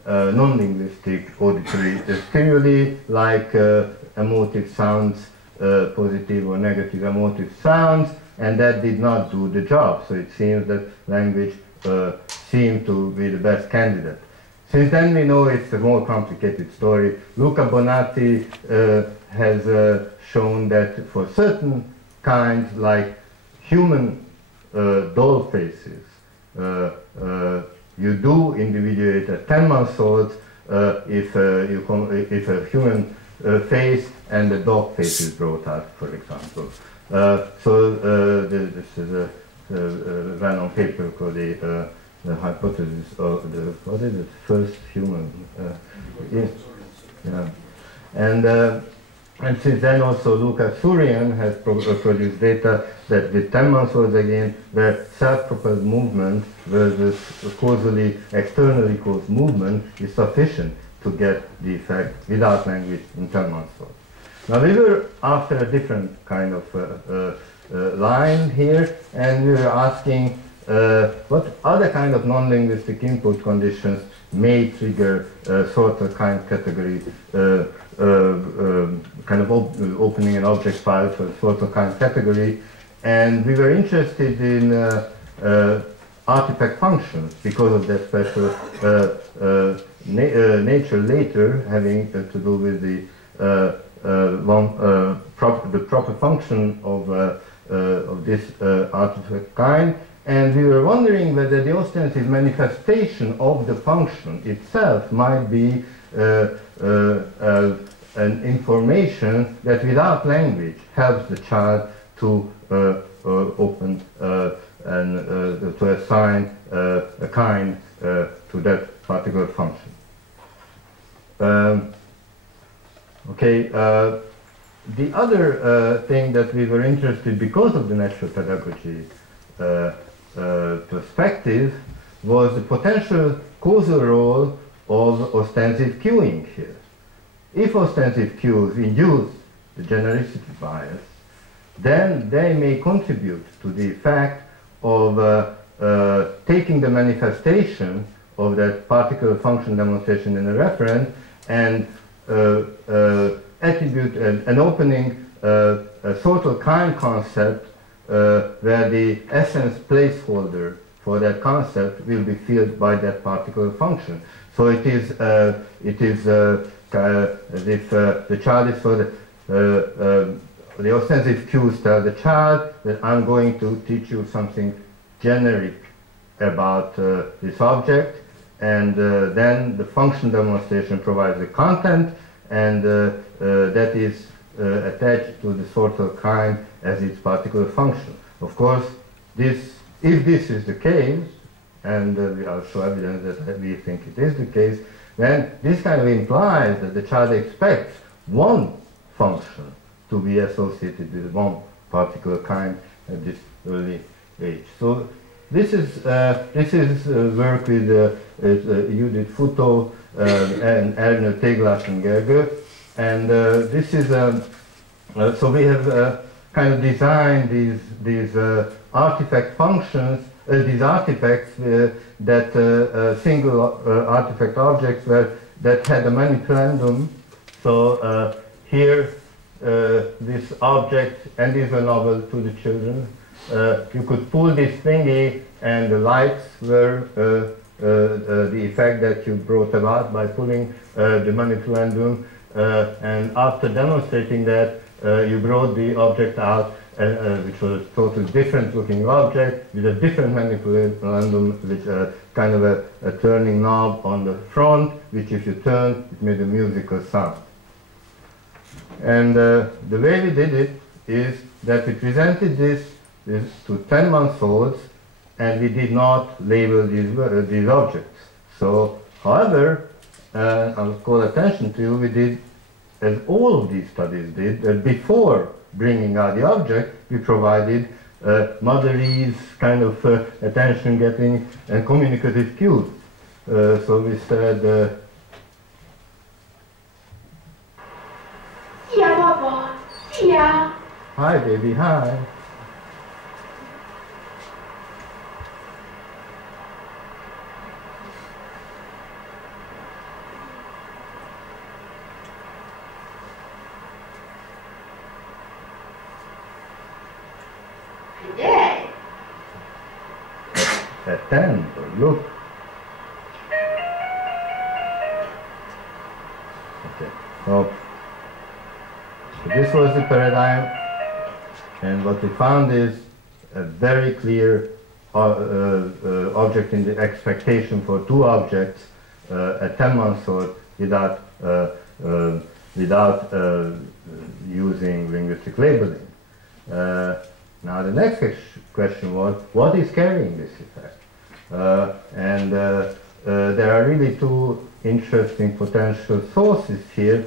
non-linguistic auditory stimuli, like emotive sounds, positive or negative emotive sounds, and that did not do the job. So it seems that language seemed to be the best candidate. Since then we know it's a more complicated story. Luca Bonatti has shown that for certain kinds, like human doll faces, you do individuate a 10-month-old if a human face and a dog face is brought out, for example. This is a well-known paper called the hypothesis of the, what is it, first human. Yes. Yeah. And since then also Luca Surian has produced data that with 10-month-olds again, where self-propelled movement versus causally, externally caused movement is sufficient to get the effect without language in 10-month-olds. Now we were after a different kind of line here, and we were asking what other kind of non-linguistic input conditions may trigger sort of kind category kind of opening an object file for sort of kind category, and we were interested in artifact functions because of their special nature later, having to do with the proper function of this artifact kind. And we were wondering whether the ostensive manifestation of the function itself might be an information that without language helps the child to open and to assign a kind to that particular function. The other thing that we were interested because of the natural pedagogy perspective was the potential causal role of ostensive cueing here. If ostensive cues induce the genericity bias, then they may contribute to the effect of taking the manifestation of that particular function demonstration in a referent and attribute an opening a sort of kind concept where the essence placeholder for that concept will be filled by that particular function. So it is as if the child is for the ostensive cues tell the child that I'm going to teach you something generic about this object, and then the function demonstration provides the content, and that is attached to the sort of kind as its particular function. Of course, if this is the case, and we will show evidence that we think it is the case, then this kind of implies that the child expects one function to be associated with one particular kind at this early age. So this is work with Judith Futo and Ernő Teglassen-Gergő, and this is so we have kind of designed these artifact functions, these artifacts that single artifact objects that had a manipulandum. So here this object, and these were novel to the children. You could pull this thingy, and the lights were the effect that you brought about by pulling the manipulandum. And after demonstrating that, you brought the object out, which was a totally different looking object with a different manipulandum, with kind of a turning knob on the front, which if you turn, it made a musical sound. And the way we did it is that we presented this to 10-month-olds, and we did not label these objects. So, however, I'll call attention to, we did, as all of these studies did, that before bringing out the object, we provided motherese kind of attention-getting and communicative cues. So we said, "Yeah, Papa. Yeah." "Hi, baby, hi." I did. At 10, look. Okay, so this was the paradigm, and what we found is a very clear object in the expectation for two objects at 10 months old without using linguistic labeling. Now the next question was, what is carrying this effect? There are really two interesting potential sources here.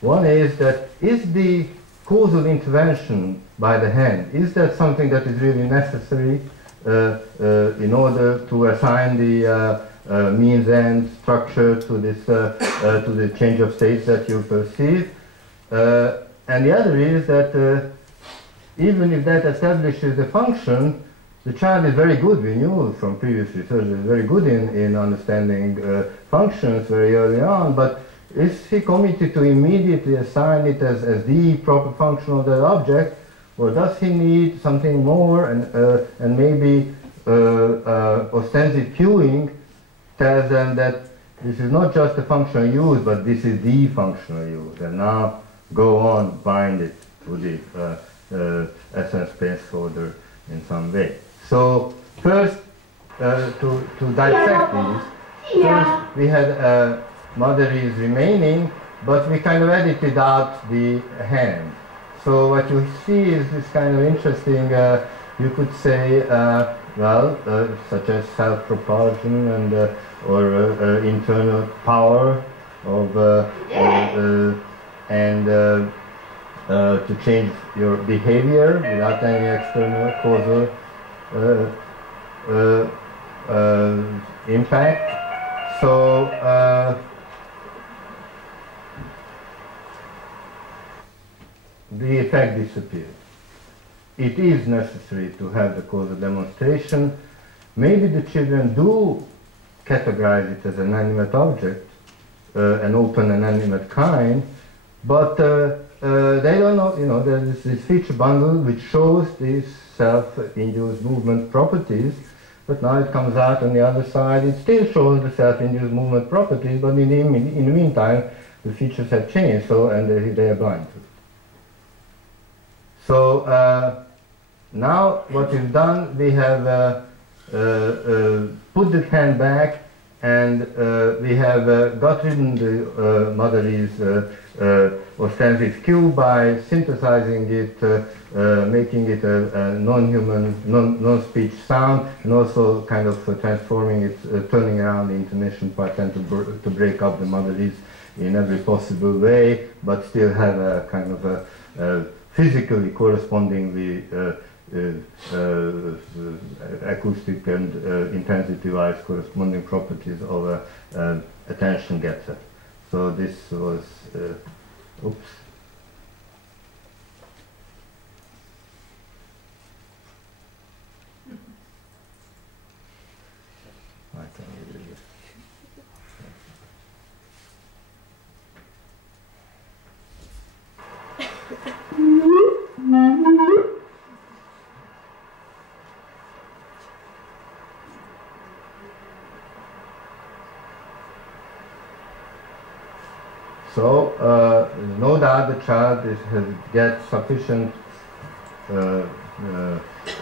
One is that, is the causal intervention by the hand, is that something that is really necessary in order to assign the means-end structure to this to the change of states that you perceive? And the other is that even if that establishes the function, the child is very good, we knew from previous research, is very good in understanding functions very early on, but is he committed to immediately assign it as the proper function of that object, or does he need something more, and maybe ostensive cueing tells them that this is not just a functional use, but this is the functional use, and now go on, bind it to the essence space order in some way. So first, to dissect these, first we had motherese remaining, but we kind of edited out the hand. So what you see is this kind of interesting, you could say, well, such as self-propulsion and or internal power of to change your behavior without any external causal impact. So the effect disappears. It is necessary to have the causal demonstration. Maybe the children do categorize it as an animate object, an open and animate kind, but they don't know, you know, there's this feature bundle which shows these self-induced movement properties, but now it comes out on the other side, it still shows the self-induced movement properties, but in the meantime, the features have changed, so, and they are blind to it. So now what we've done, we have put the hand back and we have gotten the Motherese ostensive cue by synthesizing it, making it a non-human, non-speech sound, and also kind of transforming it, turning around the intonation part and to break up the Motherese in every possible way, but still have a kind of a physically correspondingly acoustic and intensity-wise corresponding properties of a attention getter. So this was, oops. I can read it. So, no doubt the child gets sufficient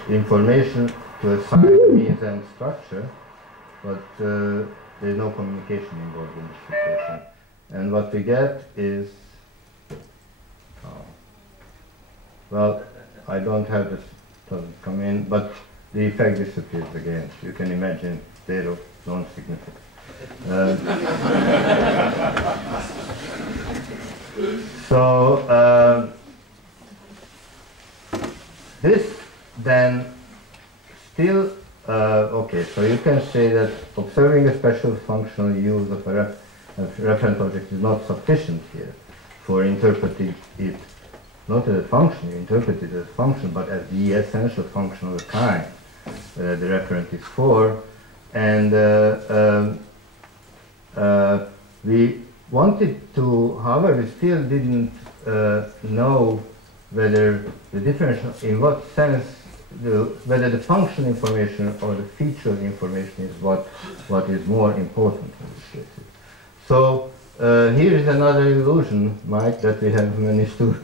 information to assign the means and structure, but there's no communication involved in this situation. And what we get is, well, I don't have this doesn't come in, but the effect disappears again. You can imagine zero, non-significant. So this then still, okay, so you can say that observing a special functional use of a reference object is not sufficient here for interpreting it not as a function, you interpret it as a function, but as the essential function of the kind the referent is for. And we wanted to, however, we still didn't know whether the differential, in what sense, whether the function information or the feature information is what is more important in this case. So here is another illusion, Mike, that we have managed to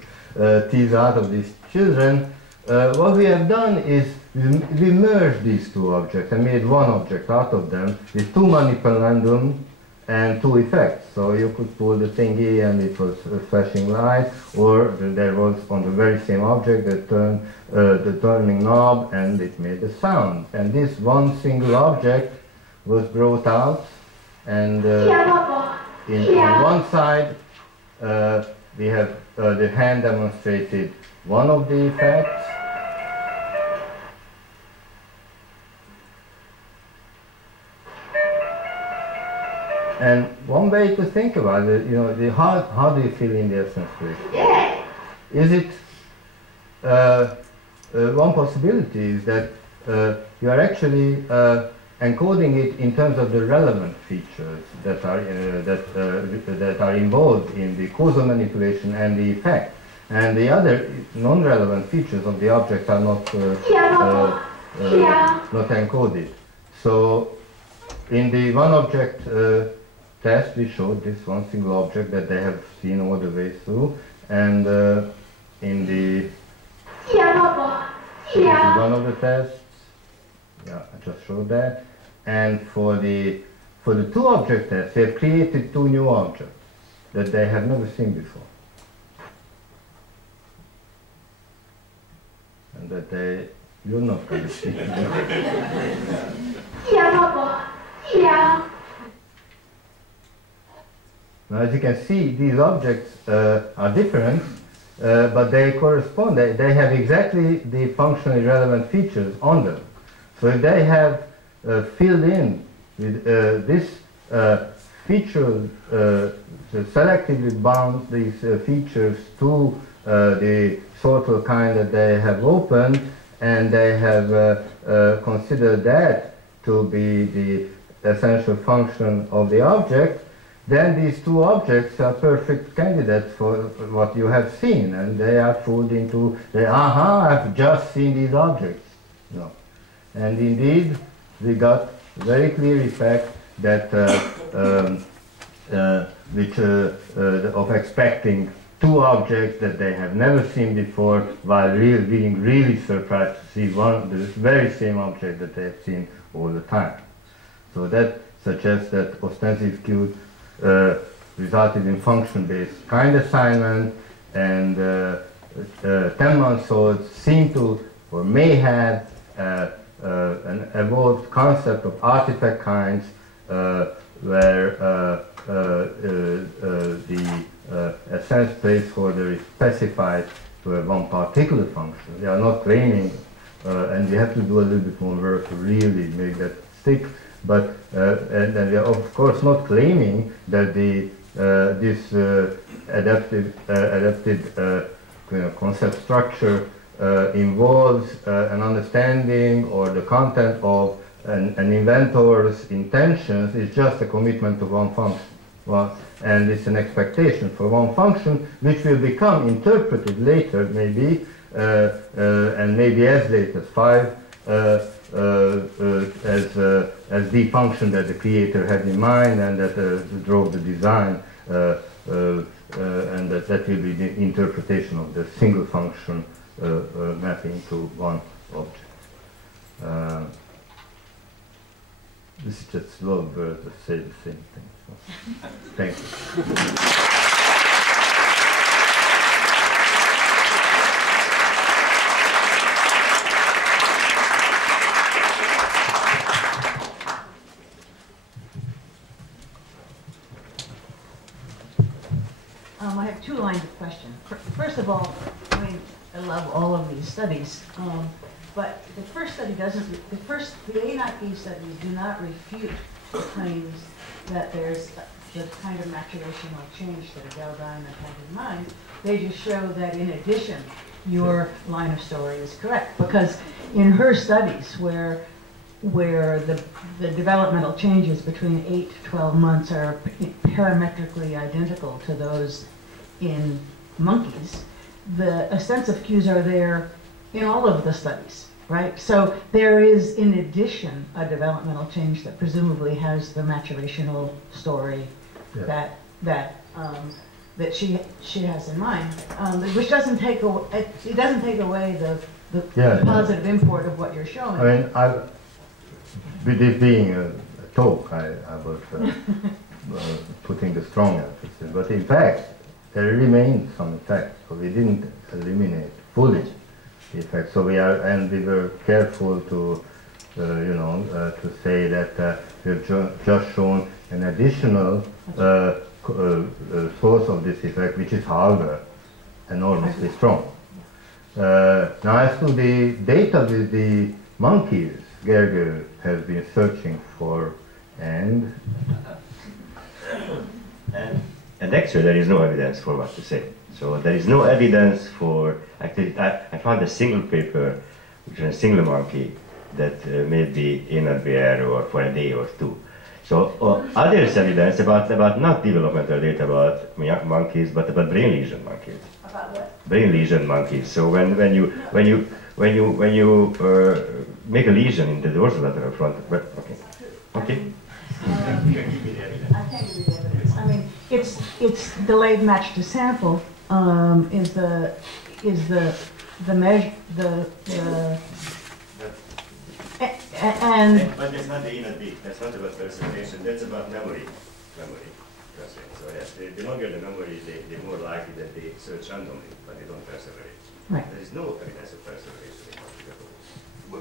tease out of these children. What we have done is we merged these two objects and made one object out of them with two manipulandum and two effects. So you could pull the thingy and it was a flashing light, or there was on the very same object the turning knob and it made a sound. And this one single object was brought out, and on one side we have the hand demonstrated one of the effects, and one way to think about it, you know, how do you feel in the essence situation? Is it one possibility is that you are actually encoding it in terms of the relevant features that are involved in the causal manipulation and the effect, and the other non-relevant features of the object are not not encoded. So in the one object test, we showed this one single object that they have seen all the way through, and in the this is one of the tests. Yeah, I just showed that. And for the two object test, they have created two new objects that they have never seen before, and that you're not going to see. Now, as you can see, these objects are different, but they correspond. They have exactly the functionally relevant features on them. So if they have filled in with this feature, selectively bound these features to the sort of kind that they have opened, and they have considered that to be the essential function of the object, then these two objects are perfect candidates for what you have seen, and they are fooled into the, aha, I've just seen these objects. No. And indeed, we got a very clear effect that of expecting two objects that they have never seen before, while being really surprised to see the very same object that they have seen all the time. So that suggests that ostensive cues resulted in function-based kind assignment, and 10-month-olds seem to or may have an evolved concept of artifact kinds where a sense placeholder is specified to one particular function. They are not claiming, and we have to do a little bit more work to really make that stick, but and we are of course not claiming that this adapted concept structure involves an understanding or the content of an inventor's intentions. Is just a commitment to one function. Well, and it's an expectation for one function which will become interpreted later, maybe, and maybe as late as 5, as the function that the creator had in mind and that drove the design, and that will be the interpretation of the single function mapping to one object. This is just a lot of words to say the same thing. So, thank you. I have 2 lines of question. First of all, I mean, I love all of these studies, but the first study doesn't, the A not B studies do not refute the claims that there's the kind of maturational change that Adele Diamond had in mind. They just show that in addition, your line of story is correct, because in her studies where the developmental changes between 8 to 12 months are parametrically identical to those in monkeys, the ostensive cues are there in all of the studies, right? So there is, in addition, a developmental change that presumably has the maturational story that she has in mind, which doesn't take away, it doesn't take away the positive import of what you're showing. I mean, with this being a talk, I was putting the strong emphasis, but in fact, there remained some effects, so we didn't eliminate fully the effects. So we were careful to, to say that we've just shown an additional source of this effect, which is, however, enormously strong. Now, as to the data with the monkeys, Gerger has been searching for, and actually there is no evidence for what to say. So there is no evidence for, actually I found a single paper, which is a single monkey, that may be in a bear or for a day or 2. So others evidence about not developmental data about monkeys, but about brain lesion monkeys. About what? Brain lesion monkeys. So when you make a lesion in the dorsolateral front, okay. I can't give you the evidence. I mean, it's delayed match to sample is the measure and. But that's not the inner beat. That's not about perseveration. That's about memory. So yes, the longer the memory, the more likely that they search randomly, but they don't perseverate. Right. There is no evidence of perseveration in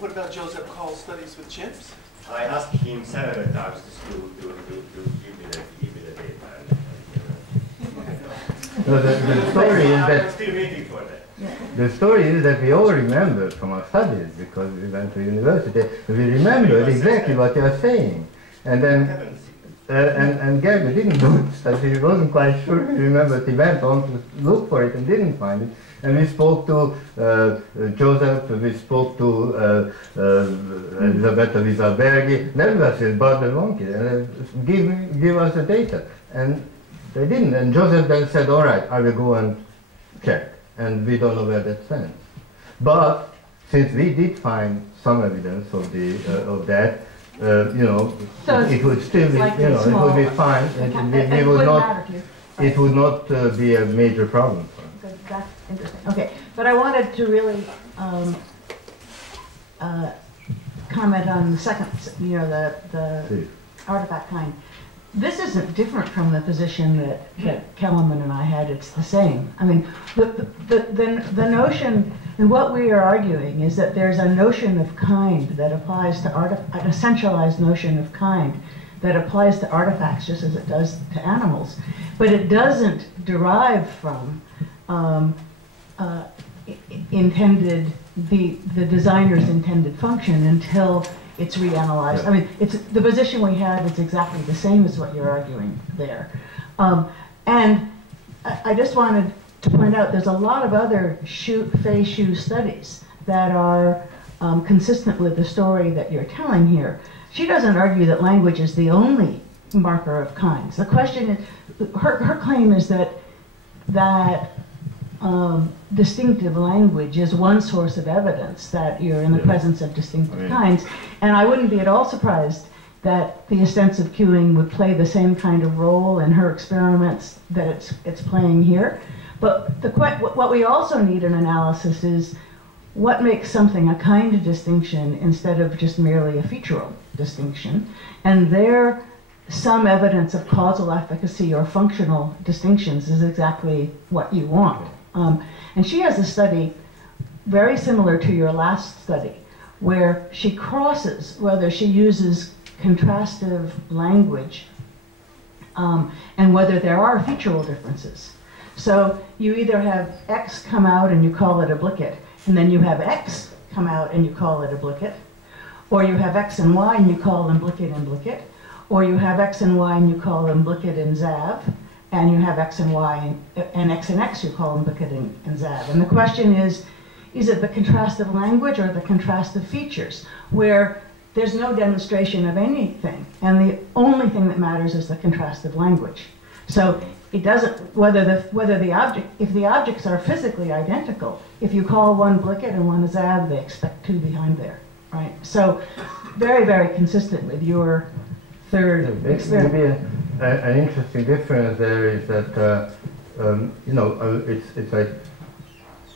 What about Joseph Call's studies with chimps? I asked him several times to give me the data. The story is I'm that still waiting for that. the story is that we all remember from our studies, because we went to university, we remembered exactly what you are saying, and then and Gerber didn't do it. He wasn't quite sure he remembered. He went on to look for it and didn't find it. And we spoke to Joseph, we spoke to Elisabetta Wieselbergi, and everybody said, but the monkey, give us the data. And they didn't. And Joseph then said, all right, I will go and check. And we don't know where that stands. But since we did find some evidence of that, so it would still be, it would be fine. It would not. It would not be a major problem for us. That's interesting. Okay, but I wanted to really comment on the second, artifact kind. This isn't different from the position that Kellerman and I had. It's the same. I mean, the notion, and what we are arguing is that there's a notion of kind that applies to an essentialized notion of kind that applies to artifacts just as it does to animals, but it doesn't derive from the designer's intended function until it's reanalyzed. I mean, it's the position we have is exactly the same as what you're arguing there. And I just wanted to point out there's a lot of other Fei Shu studies that are consistent with the story that you're telling here. She doesn't argue that language is the only marker of kinds. The question is, her claim is that distinctive language is one source of evidence that you're in the presence of distinctive kinds. And I wouldn't be at all surprised that the extensive cueing would play the same kind of role in her experiments that it's playing here. But what we also need in analysis is what makes something a kind of distinction instead of just merely a featural distinction. And there, some evidence of causal efficacy or functional distinctions is exactly what you want. And she has a study very similar to your last study, where she crosses whether she uses contrastive language and whether there are featural differences. So you either have X come out and you call it a oblicate, and then you have X come out and you call it a oblicate, or you have X and Y and you call them oblicate and oblicate, or you have X and Y and you call them oblicate and Zav, and you have X and Y and X and X you call them oblicate and Zav. And the question is it the contrastive language or the contrastive features, where there's no demonstration of anything, and the only thing that matters is the contrastive language. So it doesn't, if the objects are physically identical, if you call one oblicate and one Zav, they expect two behind there, right? So very, very consistent with your third experiment. Maybe an interesting difference there is that, it's like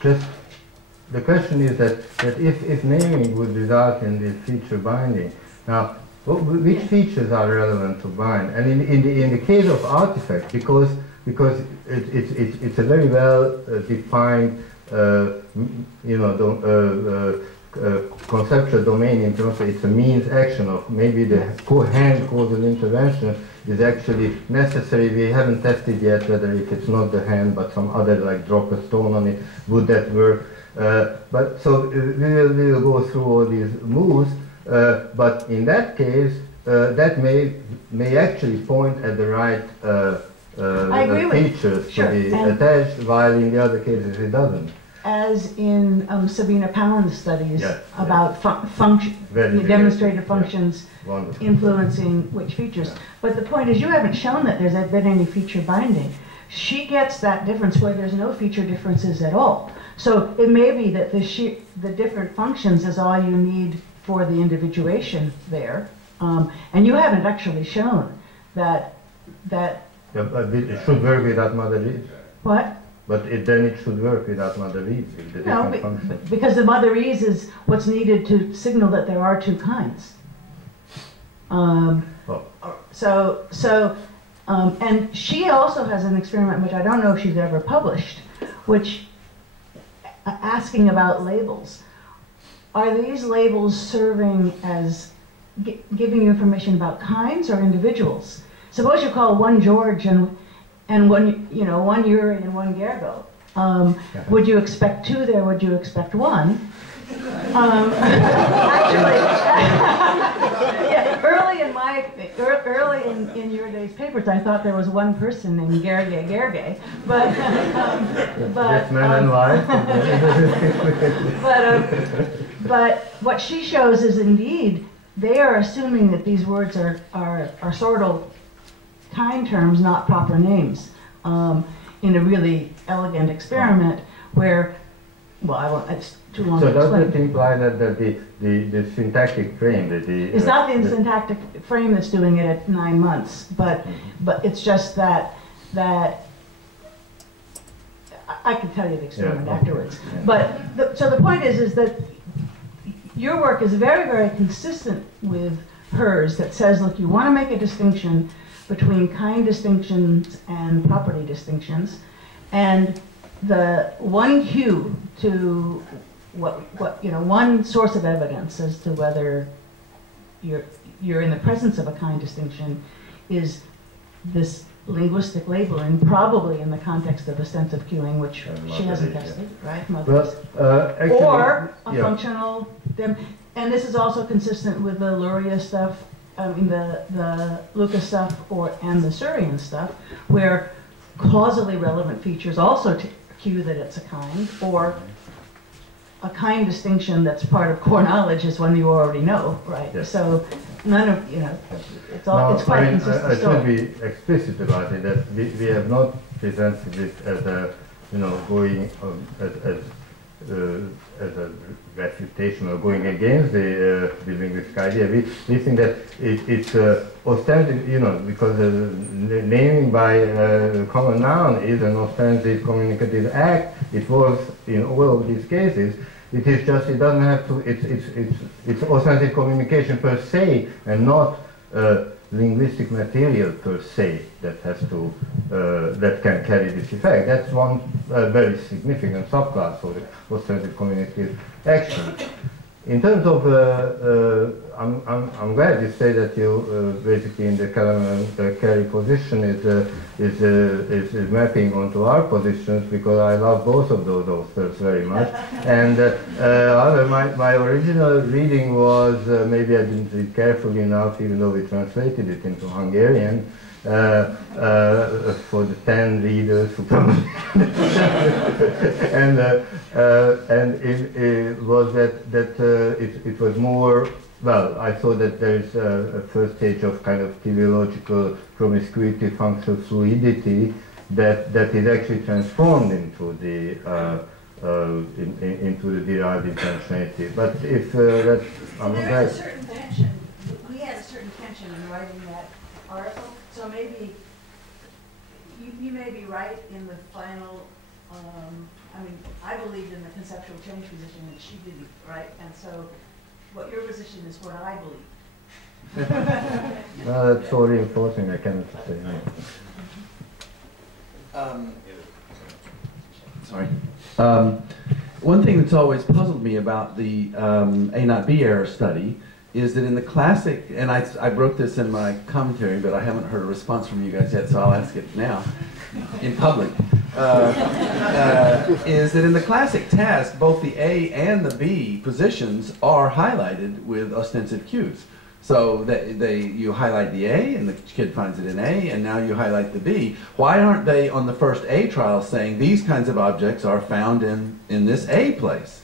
just, the question is that if naming would result in this feature binding, now, which features are relevant to bind? And in the case of artifacts, because it's a very well defined conceptual domain in terms of it's a means action of maybe the hand causal intervention is actually necessary. We haven't tested yet whether if it's not the hand but some other, like drop a stone on it, would that work? But so we will go through all these moves, but in that case, that may actually point at the right features to be attached, while in the other cases it doesn't. As in Sabina Palin's studies about demonstrated functions influencing which features. But the point is, you haven't shown that there's been any feature binding. She gets that difference where there's no feature differences at all. So it may be that the different functions is all you need for the individuation there, and you haven't actually shown that. But it should work without mother reads. What? But then it should work without mother reads. Because the mother reads is what's needed to signal that there are two kinds. And she also has an experiment which I don't know if she's ever published, which asking about labels. Are these labels serving as giving you information about kinds or individuals? Suppose you call one George and one Yuri and one Gergo. Would you expect two there? Would you expect one? Actually, early in your day's papers, I thought there was one person named Gerge, but that's man and wife. But what she shows is indeed they are assuming that these words are sort of kind terms, not proper names, in a really elegant experiment where, it's too long to explain. So does it imply that the syntactic frame, it's not the syntactic frame that's doing it at 9 months, but it's just that I can tell you the experiment afterwards. Yeah. But so the point is that your work is very, very consistent with hers that says, look, you want to make a distinction between kind distinctions and property distinctions, and the one cue to one source of evidence as to whether you're in the presence of a kind distinction is this linguistic labeling, probably in the context of ostensive cueing, which she hasn't tested, right? Well, actually, or a functional, and this is also consistent with the Luria stuff, the Lucas stuff, and the Surian stuff, where causally relevant features also cue that it's a kind, or a kind distinction that's part of core knowledge is one you already know, right? Yes. So none of, it's quite a consistent I story. should be explicit about it, that we have not presented it as a, going as a refutation or going against the linguistic idea. We think that it's ostensive, because naming by common noun is an ostensive communicative act. It was in all of these cases. It is just, it doesn't have to, it's ostensive communication per se, and not linguistic material per se that has to, that can carry this effect. That's one very significant subclass of the ostensive communicative action. In terms of, I'm glad you say that you basically in the carry position is mapping onto our positions, because I love both of those authors very much. And my original reading was, maybe I didn't read carefully enough, even though we translated it into Hungarian, for the 10 readers who probably and it was that it was more, well, I thought that there is a first stage of kind of teleological promiscuity, functional fluidity that is actually transformed into the into the derived intentionality. But if that's, well, there is a certain tension. We had a certain tension in writing that article. So maybe you may be right in the final. I believed in the conceptual change position, and she didn't, right? And so, what your position is what I believe. No, that's so reinforcing. I cannot say no. Sorry. One thing that's always puzzled me about the A not B error study is that in the classic, and I wrote this in my commentary, but I haven't heard a response from you guys yet, so I'll ask it now in public, is that in the classic task, both the A and the B positions are highlighted with ostensive cues. So you highlight the A, and the kid finds it in A, and now you highlight the B. Why aren't they on the first A trial saying these kinds of objects are found in this A place?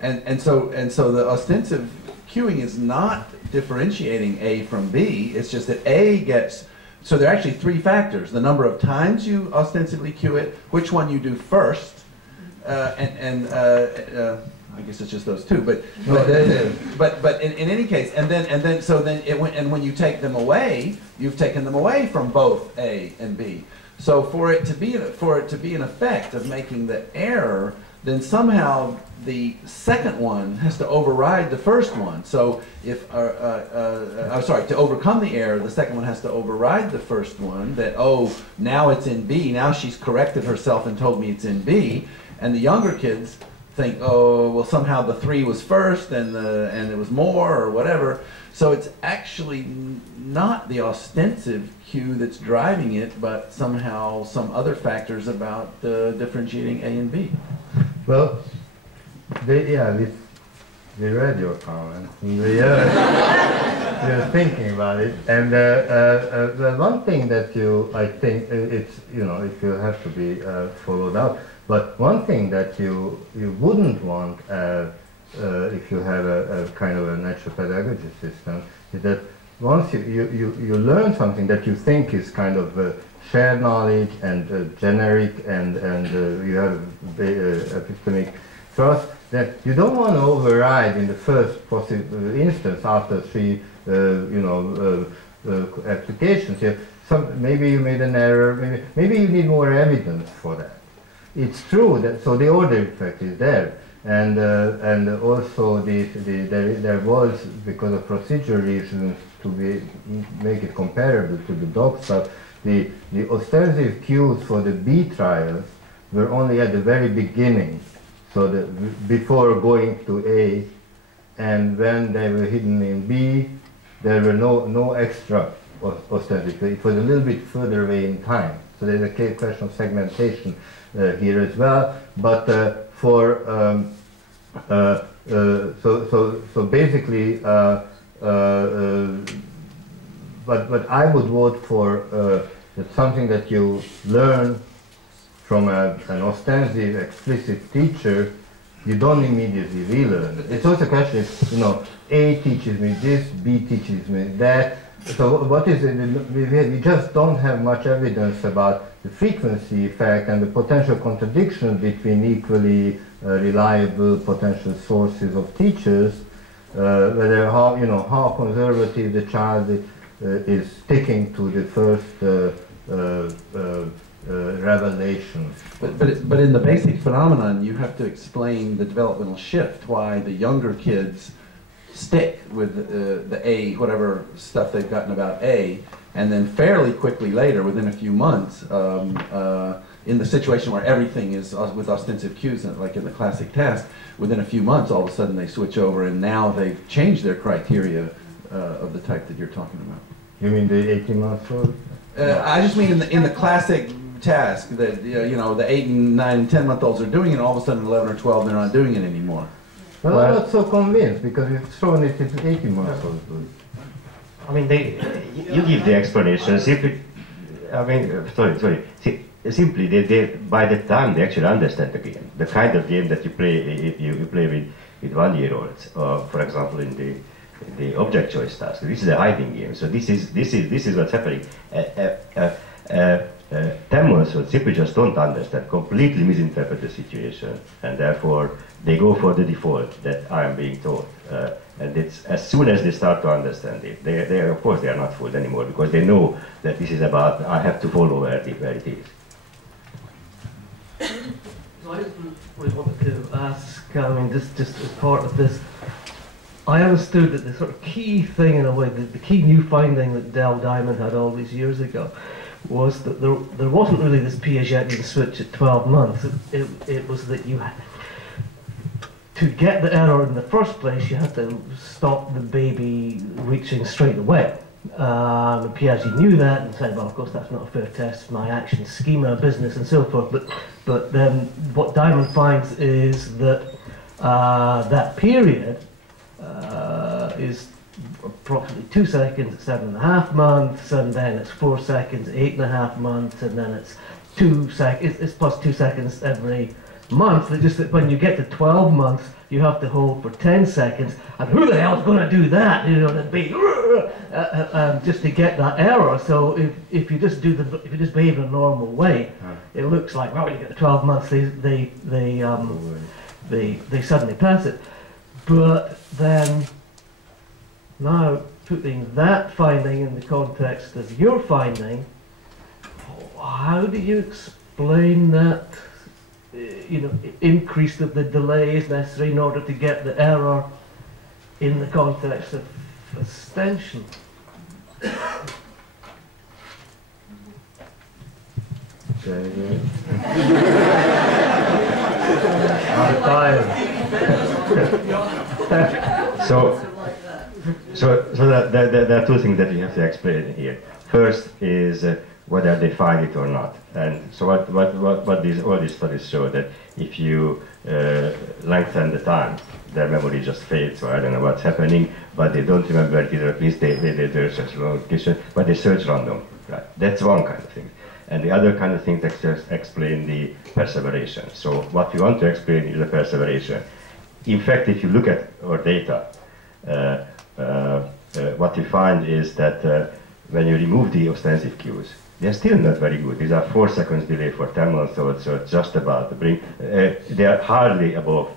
And so the ostensive cueing is not differentiating A from B. It's just that A gets, so there are actually three factors: the number of times you ostensively cue it, which one you do first, I guess it's just those two. But in any case, and when you take them away, you've taken them away from both A and B. So for it to be an effect of making the error, then somehow the second one has to override the first one. So if, I'm sorry, to overcome the error, the second one has to override the first one, that, oh, now it's in B, now she's corrected herself and told me it's in B, and the younger kids think, oh, well, somehow the 3 was first and it was more or whatever. So it's actually not the ostensive cue that's driving it, but somehow some other factors about differentiating A and B. Well, we read your comments. We were thinking about it, and the one thing that I think it's, if you have to be followed up, but one thing that you wouldn't want if you have a kind of a natural pedagogy system is that once you learn something that you think is kind of shared knowledge and generic and you have epistemic trust, that you don't want to override in the first possible instance after 3 applications. Maybe you made an error, maybe you need more evidence for that. It's true that, so the order effect is there, and also there was, because of procedure reasons, to make it comparable to the dog stuff, the ostensive cues for the B trials were only at the very beginning, so that before going to A, and when they were hidden in B, there were no extra ostensive cues. It was a little bit further away in time. So there's a question of segmentation here as well. But so basically, what I would vote for is something that you learn from an ostensive, explicit teacher. You don't immediately relearn it. It's also a question, you know, A teaches me this, B teaches me that. So what is it? We just don't have much evidence about the frequency effect and the potential contradiction between equally reliable potential sources of teachers, whether how conservative the child is sticking to the first revelation. But in the basic phenomenon, you have to explain the developmental shift, why the younger kids stick with the A, whatever stuff they've gotten about A, and then fairly quickly later, within a few months, in the situation where everything is with ostensive cues, like in the classic task, within a few months, all of a sudden they switch over, and now they've changed their criteria of the type that you're talking about. You mean the 18 months old? I just mean in the classic task that you know the 8 and 9 and 10-month-olds are doing it, and all of a sudden 11 or 12 they're not doing it anymore. Well, I'm not so convinced, because we've shown it in 18 months old. I mean, you give the explanation simply. I mean, sorry. Simply, by the time they actually understand the game, the kind of game that you play, you play with 1-year-olds, for example, in the object choice task. This is a hiding game. So this is what's happening. 10-month-olds simply just don't understand, completely misinterpret the situation, and therefore they go for the default that I am being taught. And it's as soon as they start to understand it, they of course they are not fooled anymore, because they know that this is about I have to follow where it is. So I just really wanted to ask, I mean, just as part of this, I understood that the sort of key thing in a way, the key new finding that Dell Diamond had all these years ago, was that there wasn't really this Piagetian switch at 12 months. It was that you had, to get the error in the first place, you had to stop the baby reaching straight away. Piaget knew that and said, well, of course, that's not a fair test, my action schema, business, and so forth. But then what Diamond finds is that that period is approximately 2 seconds at 7.5 months, and then it's 4 seconds, 8.5 months, and then it's 2 seconds. It's plus 2 seconds every month. It's just that when you get to 12 months, you have to hold for 10 seconds, and who the hell is going to do that? You know, to be just to get that error. So if you just behave in a normal way, it looks like, well, when you get to 12 months, they suddenly pass it. But then, now putting that finding in the context of your finding, how do you explain that, you know, increase of the delay is necessary in order to get the error in the context of extension? So there are two things that we have to explain here. First is whether they find it or not. And so what all these studies show, that if you lengthen the time, their memory just fades. So I don't know what's happening, but they don't remember it either. At least they search location, but they search random. Right? That's one kind of thing. And the other kind of thing that just explain the perseveration. So what we want to explain is the perseveration. In fact, if you look at our data, what you find is that when you remove the ostensive cues, they're still not very good. These are 4 seconds delay for 10-month-olds, so it's just about to bring. They are hardly above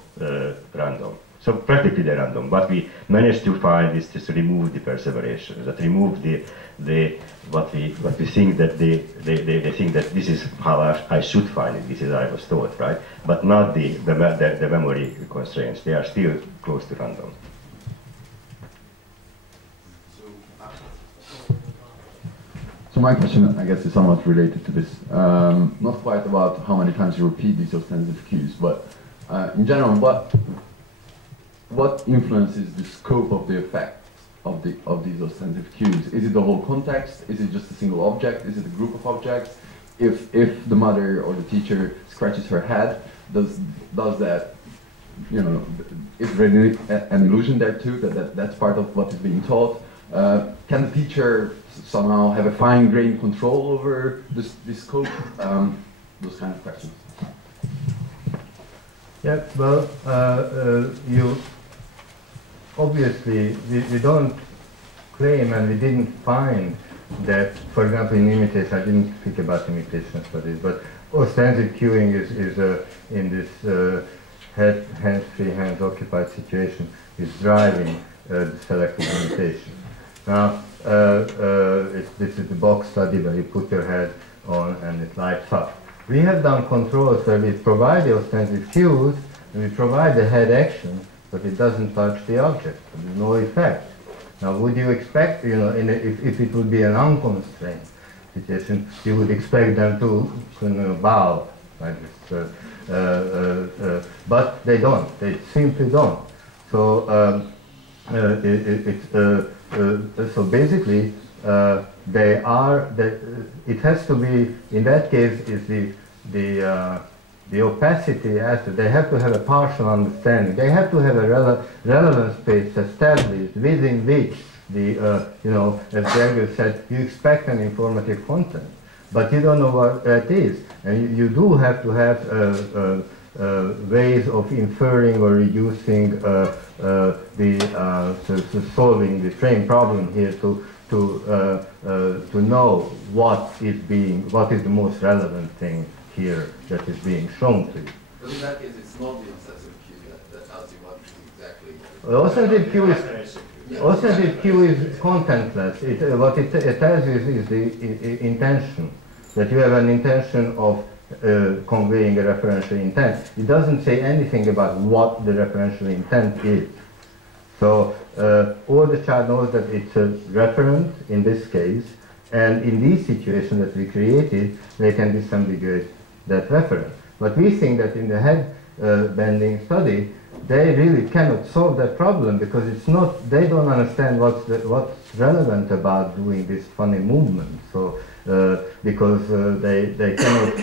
random. So practically they're random. What we managed to find is to remove the perseveration, that remove what we think that they think that this is how I should find it. This is how I was taught, right? But not the memory constraints. They are still close to random. So So my question, I guess, is somewhat related to this. Not quite about how many times you repeat these ostensive cues, but in general, what influences the scope of the effect of these ostensive cues? Is it the whole context? Is it just a single object? Is it a group of objects? If the mother or the teacher scratches her head, does that, you know, is there an illusion there too, that's part of what is being taught? Can the teacher somehow have a fine-grained control over this scope? Those kind of questions. Yeah, well, you obviously, we don't claim, and we didn't find that, for example, in imitation, I didn't think about imitation studies, but ostensive cueing is in this hands-free, hands-occupied situation, is driving the selective imitation. Now, this is the box study where you put your head on and it lights up. We have done controls where we provide the ostensive cues and we provide the head action, but it doesn't touch the object. There's no effect. Now, would you expect, you know, if it would be an unconstrained situation, you would expect them to bow like this. But they don't. They simply don't. So so basically, they are. It has to be. In that case, is the opacity aspect. They have to have a partial understanding. They have to have a relevant space established within which the you know, as Gregor said, you expect an informative content, but you don't know what that is, and you do have to have ways of inferring or reducing solving the frame problem here to know what is the most relevant thing here that is being shown to you. But in that case, it's not the ostensive cue that tells you what exactly. The ostensive cue is contentless. What it tells you is the intention, that you have an intention of conveying a referential intent. It doesn't say anything about what the referential intent is. So all the child knows that it's a referent in this case, and in these situations that we created, they can disambiguate that referent. But we think that in the head bending study, they really cannot solve that problem because it's not. They don't understand what's relevant about doing this funny movement. So because they cannot.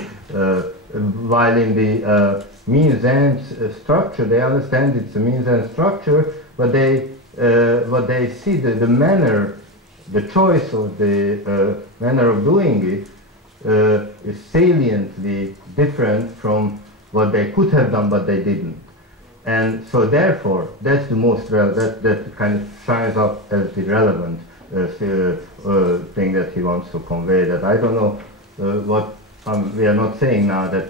While in the means-end structure, they understand it's a means-end structure, but what they see the manner, the choice of the manner of doing it is saliently different from what they could have done, but they didn't. And so therefore, that's the most that kind of shines up as the relevant thing that he wants to convey. That I don't know what we are not saying now that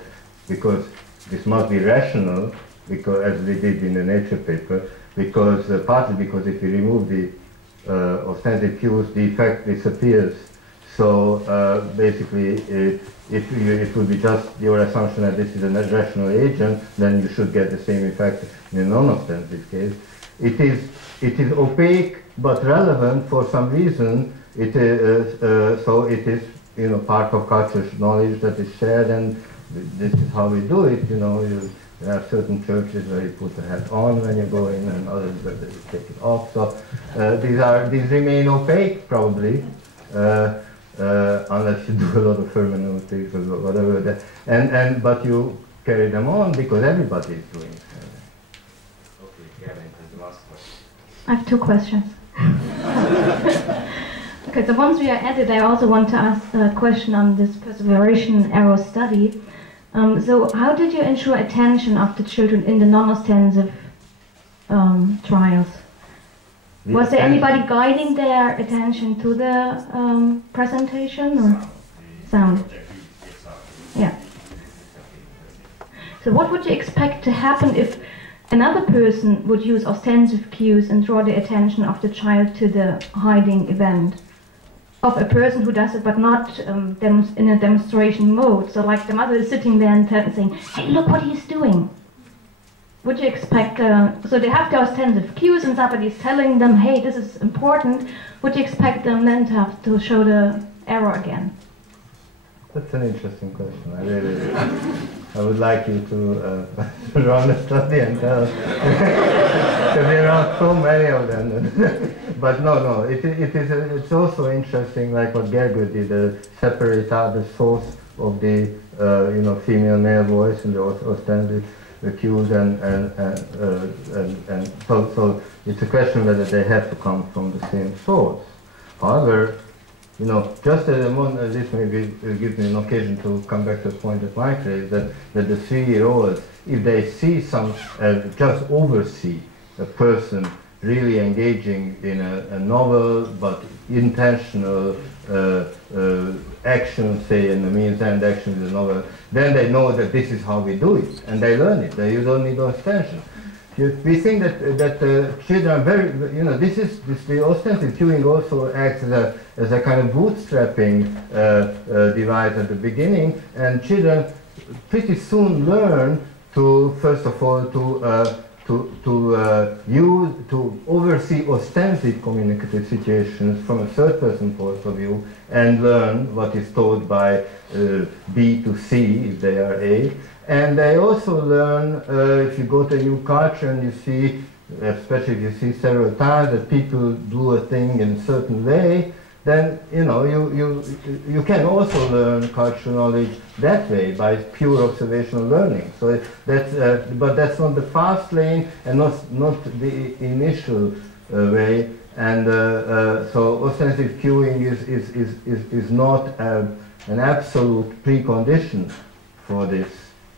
because this must be rational, because as we did in the Nature paper, because partly because if you remove the ostensive cues, the effect disappears. So basically, it would be just your assumption that this is a rational agent, then you should get the same effect in a non-ostensive case. It is opaque but relevant for some reason. So it is, you know, part of cultural knowledge that is shared, and this is how we do it. You know, there are certain churches where you put the hat on when you go in, and others where you take it off. So these remain opaque probably. Unless you do a lot of hermeneutics or whatever, but you carry them on because everybody is doing it. Okay, Gavin has the last question. I have two questions. Okay, so once we are at it, I also want to ask a question on this perseveration arrow study. So how did you ensure attention of the children in the non-ostensive trials? Was there anybody guiding their attention to the presentation or sound? Yeah. So what would you expect to happen if another person would use ostensive cues and draw the attention of the child to the hiding event of a person who does it but not in a demonstration mode? So like the mother is sitting there and saying, hey, look what he's doing. Would you expect, so they have the ostensive cues and somebody's telling them, hey, this is important. Would you expect them then to have to show the error again? That's an interesting question. I would like you to run a study and tell us. There are so many of them. But no, it's also interesting, like what Gergo did, separate out the source of the female-male voice and the ostensive cues, and so it's a question whether they have to come from the same source. However, just as this maybe gives me an occasion to come back to the point that Mike raised, that the 3-year-olds, if they see just oversee a person really engaging in a novel but intentional action, say, in the means and action in the novel, then they know that this is how we do it, and they learn it. You don't need ostension. We think that children are very, the ostensive cueing also acts as a kind of bootstrapping device at the beginning, and children pretty soon learn to, first of all, to oversee ostensive communicative situations from a third-person point of view, and learn what is taught by B to C if they are A. And they also learn, if you go to a new culture and you see, especially if you see several times that people do a thing in a certain way, then you can also learn cultural knowledge that way by pure observational learning. So but that's not the fast lane and not the initial way. And so ostensive cueing is not an absolute precondition for this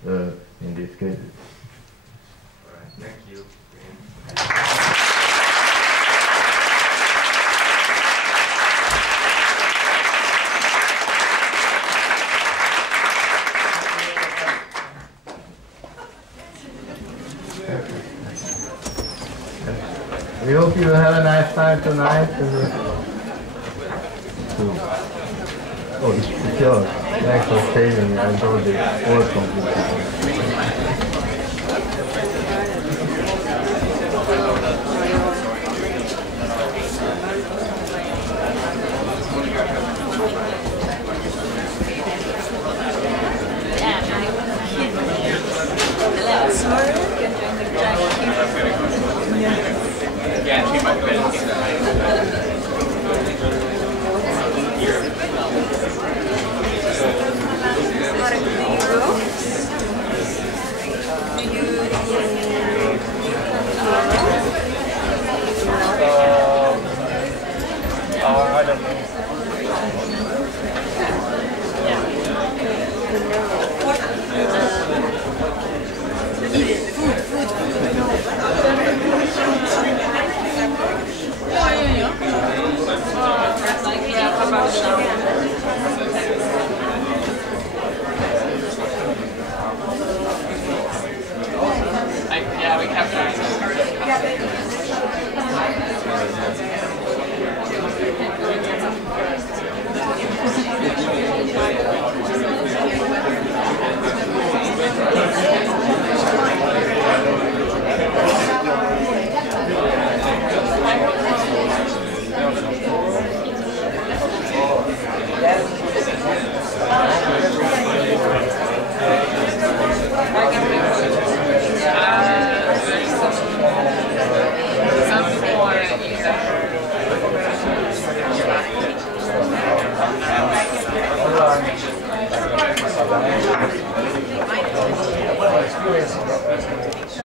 in these cases. All right, thank you. We hope you will have a nice time tonight. Oh, it's yours. Thanks for staying. I enjoyed the whole competition. I don't know.